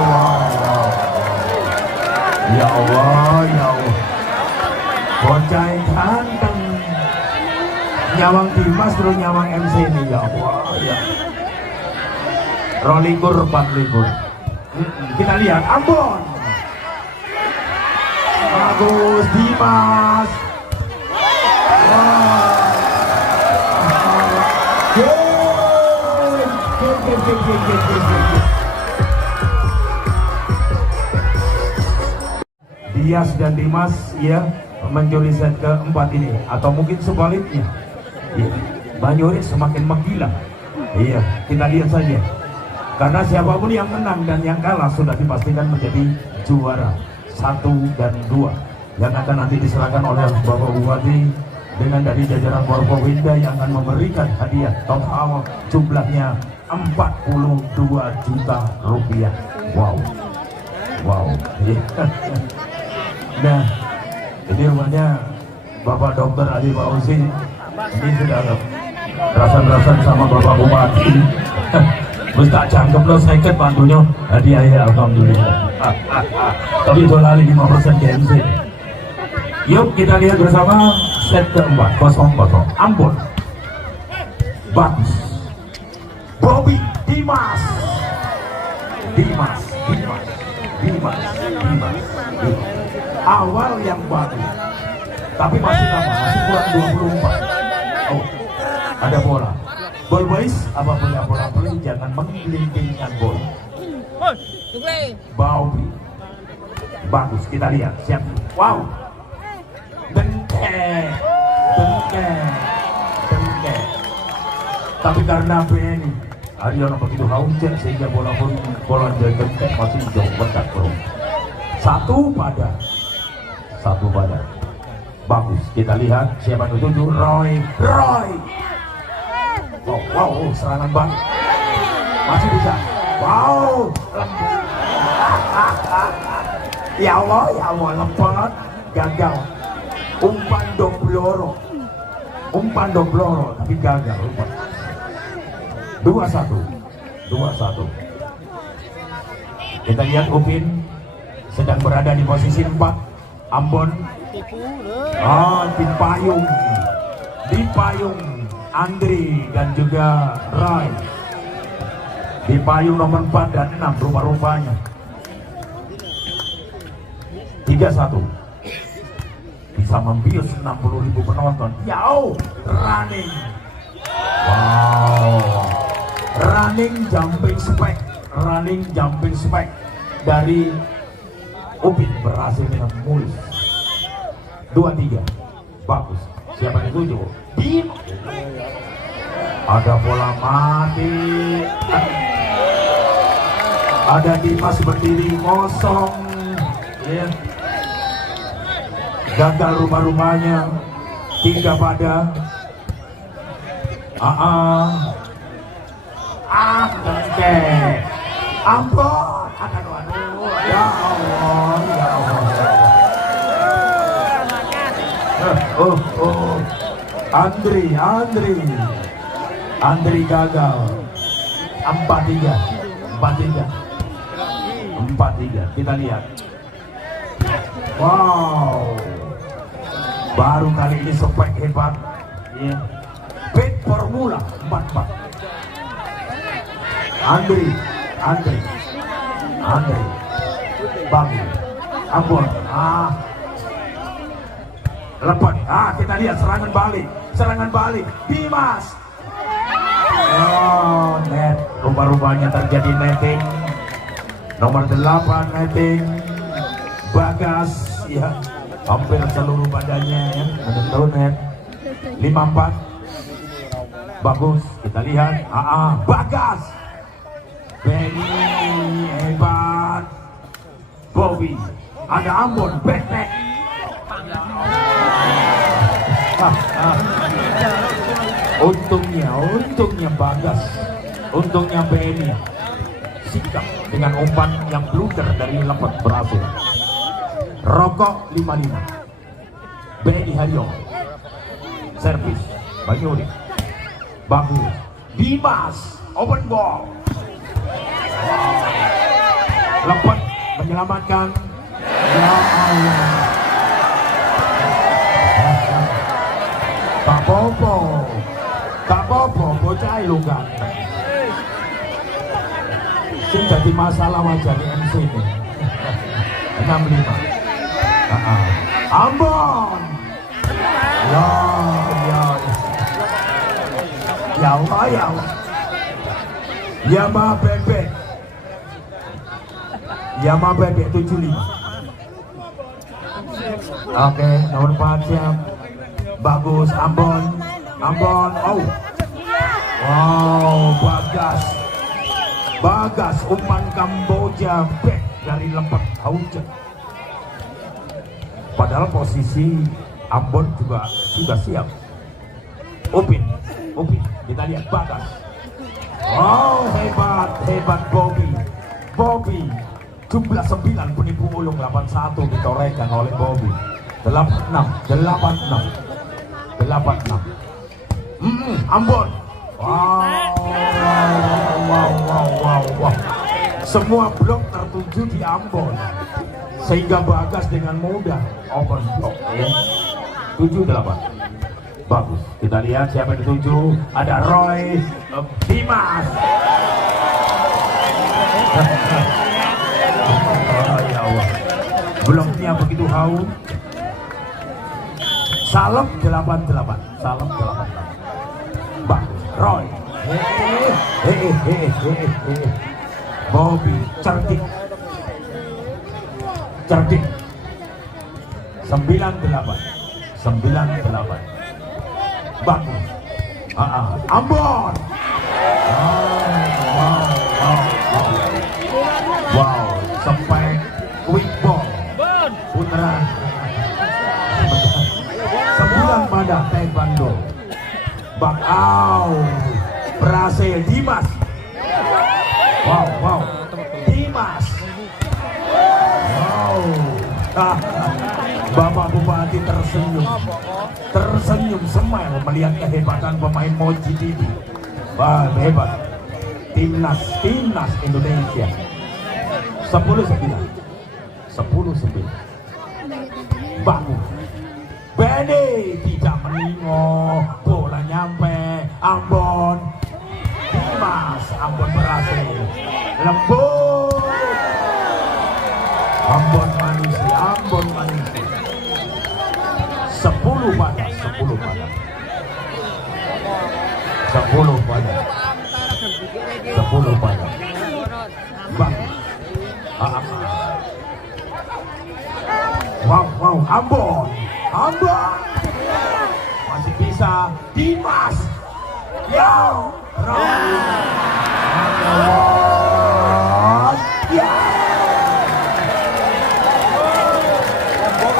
Ya Allah. Bocah nyawang Dimas terus nyawang MC ini ya Allah ya. Rolikur 4 kita lihat Ambon bagus Dimas. Dias dan Dimas ya mencuri set keempat ini atau mungkin sebaliknya ya, Banyuris semakin menggila. Iya kita lihat saja karena siapapun yang menang dan yang kalah sudah dipastikan menjadi juara 1 dan 2 yang akan nanti diserahkan oleh Bapak Bupati dengan dari jajaran Forkopimda yang akan memberikan hadiah total jumlahnya 42 juta rupiah. Wow nah ini rumahnya Bapak Dokter Ali Fauzi ini sudah rasan-rasan sama Bapak Bupati terus tak cangkem lo seket bantunya hadiah ya alhamdulillah tapi itu lali 5% GMC. Yuk kita lihat bersama set keempat 0-0 Ambon bagus Bobby Dimas. Awal yang bagus tapi masih lama, masih kurang 24. Oh ada bola ball boys apa bola beli jangan menggelindingkan bola. Bobby bagus kita lihat siap. Wow dengke tapi karena BNI Aryono begitu hausnya sehingga bola dengke masih jauh berkat bro. Satu pada bagus kita lihat siapa yang tuju Roy wow serangan bang masih bisa wow ya Allah lempat gagal umpan dobloro tapi gagal 2-1 kita lihat Upin sedang berada di posisi 4 Ambon di payung Andri dan juga Rai di payung nomor 4 dan 6 rupa-rupanya 3-1 bisa membius 60.000 penonton. Running jumping spike dari Upin berhasil dengan mulus. 2-3 bagus siapa yang tuju ada bola mati ada Dimas berdiri kosong ya. Gagal rumah-rumahnya 3 pada Ambon aduh ya Allah Andri gagal 4-3 kita lihat wow baru kali ini spek hebat ya. Pit formula 4-4 Andri bagus Ambon lepas kita lihat serangan balik Dimas net rupa-rupanya terjadi netting nomor 8 netting Bagas ya hampir seluruh badannya ya ada net 5-4 bagus kita lihat Bagas Benny hebat Bobby ada Ambon back untungnya Bagas untungnya Benny sikap dengan umpan yang blunder dari lepet berhasil rokok 55 Benny Haryo servis Banyuri bagus Dimas open ball lepet menyelamatkan ya Allah Pak apa-apa. Gak apa-apa, bocah lu ganteng. Sing jadi masalah wajah di MC ini. 65. Ambon. Ya, ya. Ya Allah, ya Allah. Yamaha bebek. Yamaha bebek 75. Oke, nomor 4 siap. Bagus, Ambon. Ambon, oh. Wow, Bagas. Bagas, umpan Kamboja back dari Lembak Haujen. Padahal posisi Ambon juga sudah siap. Upin, kita lihat Bagas. Oh, hebat Bobby. Jumlah 9 penipu ulung 81 ditorehkan oleh Bobby. 86. Ambon. Wow. Semua blok tertuju di Ambon. Sehingga Bagas dengan mudah open block ya. 78. Bagus. Kita lihat siapa yang dituju. Ada Roy Dimas. Oh, ya Allah. Bloknya begitu haus. Salam 88. Bagus. Roy. Bobby cerdik. 98. Bagus. Ambon. Wow. Sampai quick ball. Putaran. 9 pada Taekwondo. Berhasil Dimas. Wow. Dimas. Wow. Bapak Bupati tersenyum smile melihat kehebatan pemain Moji TV. Wah, hebat. Timnas Indonesia. 10-9. Bagus. Benny tidak meninggal, bola nyampe Ambon. Dimas, Ambon berhasil. Lembut. Ambon manusia. 10 pada. Bagus. Wow, Ambon. Masih bisa. Dimas. Ya.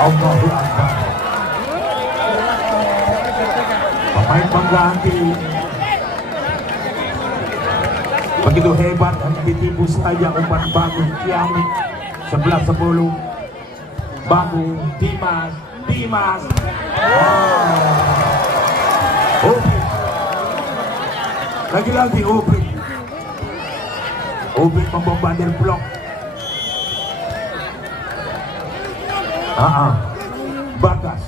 Allahu Akbar. Pemain pengganti. Begitu hebat dan ditipu saja umpan Bagus Kiamik. 11-10. Bagus Dimas. Upin. Lagi-lagi Upin membombardir blok. Bagas.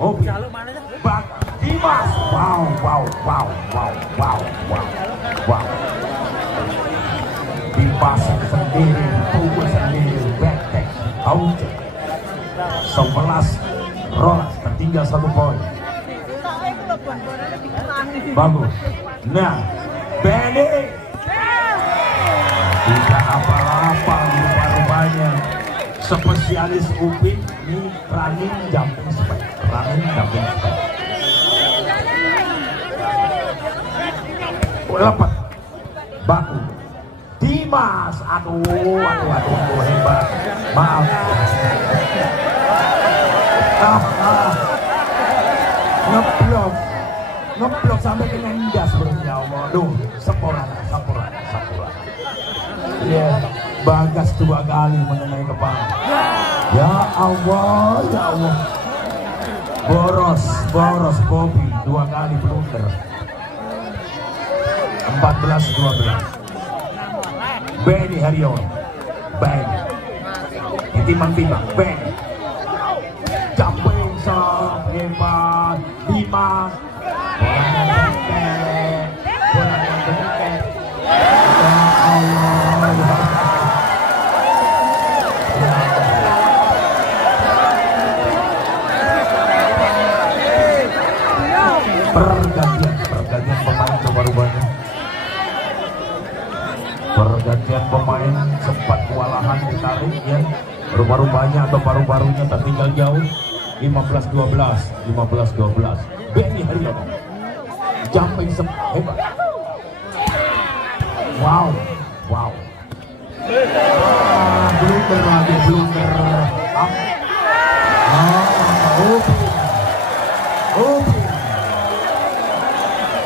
Upin. Bagas. Dimas. Wow. Dipasang sendiri, tunggu sendiri, back. Haujen. 11 Rolas tertinggal 1 poin. Bagus. Nah, Benny tidak apa-apa rupa-rupanya. Spesialis Upin ini running jumping spike. Lepas. Bagus. Dimas. Aduh, hebat. Maaf. Ngeblok sampai kena indas bernyawa. Aduh, Sapura. Iya, Bagas 2 kali mengenai kepala. Ya Allah. Boros Bobby 2 kali blunder. 14-12. Benny Haryono. Timbang. Benny. Jumping shot, hebat. Dimas. pelan ditarik ya. Rupa-rupanya atau paru-parunya tertinggal jauh. 15-12, 15-12. Benny Haryono jumping hebat. Wow, wow. Blunder lagi, blunder.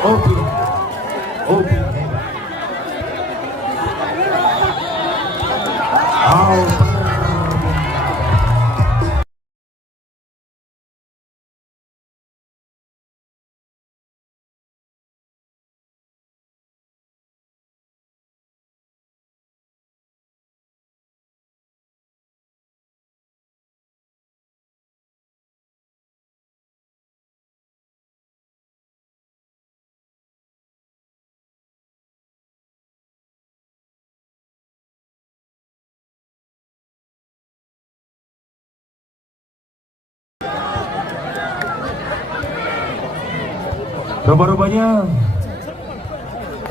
Open. Rupa-rupanya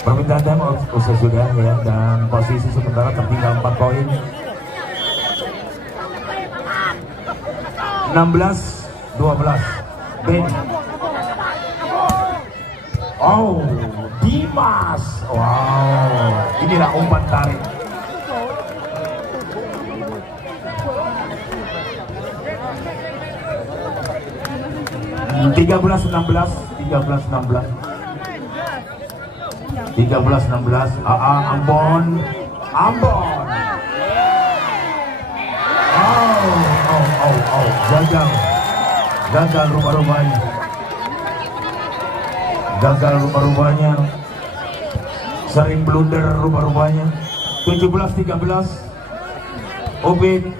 permintaan time usai sudah ya, dan posisi sementara tertinggal 4 poin. 16-12. Ben. Oh, Dimas. Wow, inilah umpan tarik. Tiga belas 16. 13-16. Ambon. Gagal rupa-rupanya. Sering blunder rupa-rupanya. 17-13. Upin.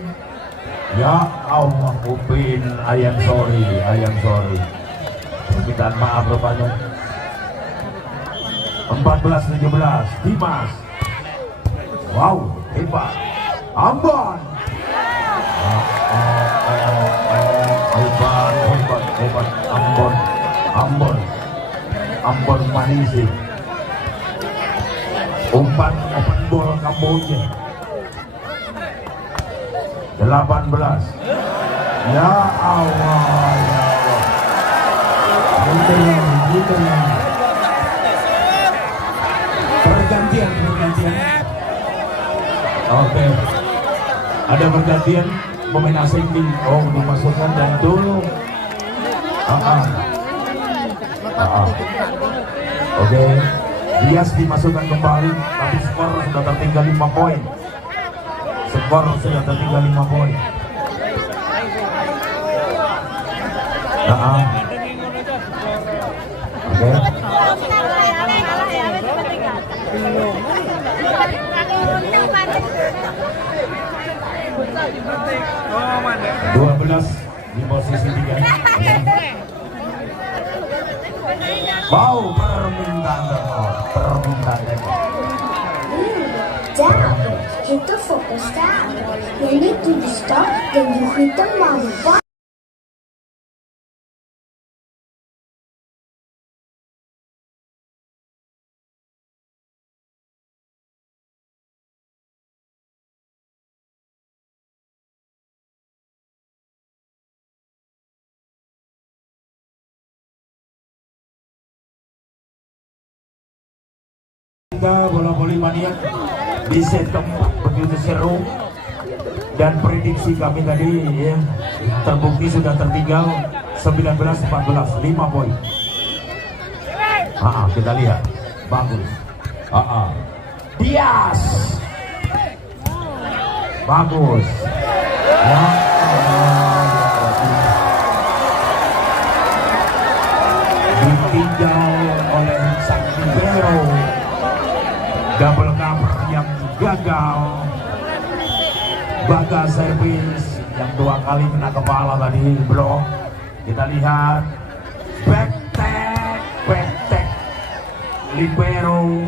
Ya Allah, Upin, I am sorry. Permintaan maaf rupanya. 14-17. Dimas. Wow, hebat. Ambon. Hebat. Ambon Manisi. Umpan open ball Kamboja. 18. Ya Allah. Pergantian. Oke. Ada pergantian pemain asing dimasukkan dan dulu. Oke. Bias dimasukkan kembali, tapi skor sudah tertinggal 5 poin. Oke. 12 di posisi 3. Wow, permintaan Down. Hit the focus down. You need to be stopped, then you hit the mouse button. Bola voli mania di set keempat begitu seru, dan prediksi kami tadi ya terbukti sudah tertinggal 19-14, 5 poin. Kita lihat, bagus. Dias, bagus. Ya, ditinggal oleh sang libero. Double cover yang gagal. Baga servis yang 2 kali kena kepala tadi, bro. Kita lihat back tag libero.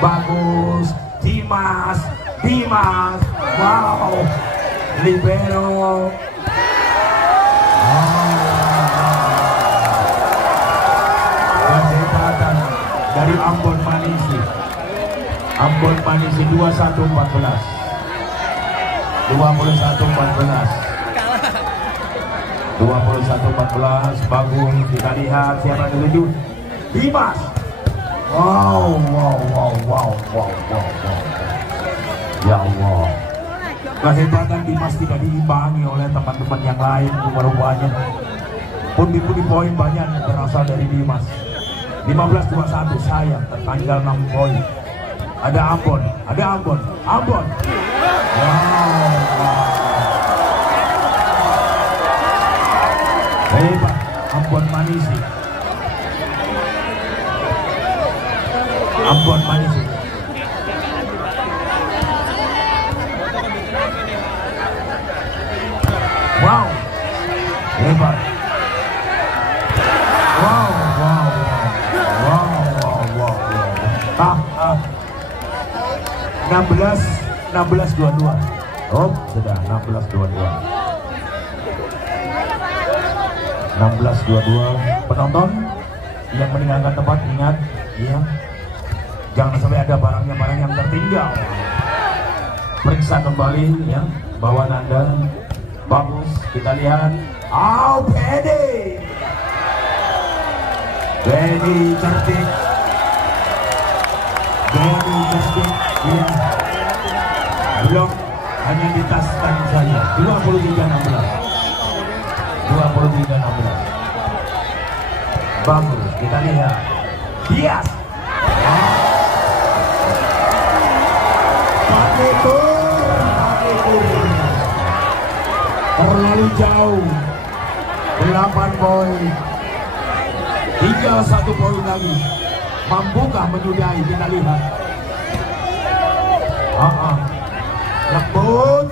Bagus. Dimas. Wow, libero. Kesempatan dari Ambon Manisi 21-14. 21-14. 21-14. Bagus, kita lihat siapa yang dituju. Dimas. Wow. Ya Allah. Kehebatan Dimas tidak diimbangi oleh teman-teman yang lain. Rupanya pundi-pundi poin banyak berasal dari Dimas. 15-21, sayang tertinggal 6 poin. Ada Ambon. Wow. Hebat, Ambon Manisi. Wow, hebat. Wow. 16-22. Oh, sudah 16-22. 16-22. Penonton yang meninggalkan tempat, ingat, ya, jangan sampai ada barang yang tertinggal. Periksa kembali ya, bawaan Anda. Bagus, kita lihat. Benny cerdik. Ya. Blok hanya di tas kaki saja. 23-16. Bagus, kita lihat. Dias. Pakai tur. Terlalu jauh. 8 poin. Tinggal 1 poin lagi. Mampukah menyudahi? Kita lihat. Lembut.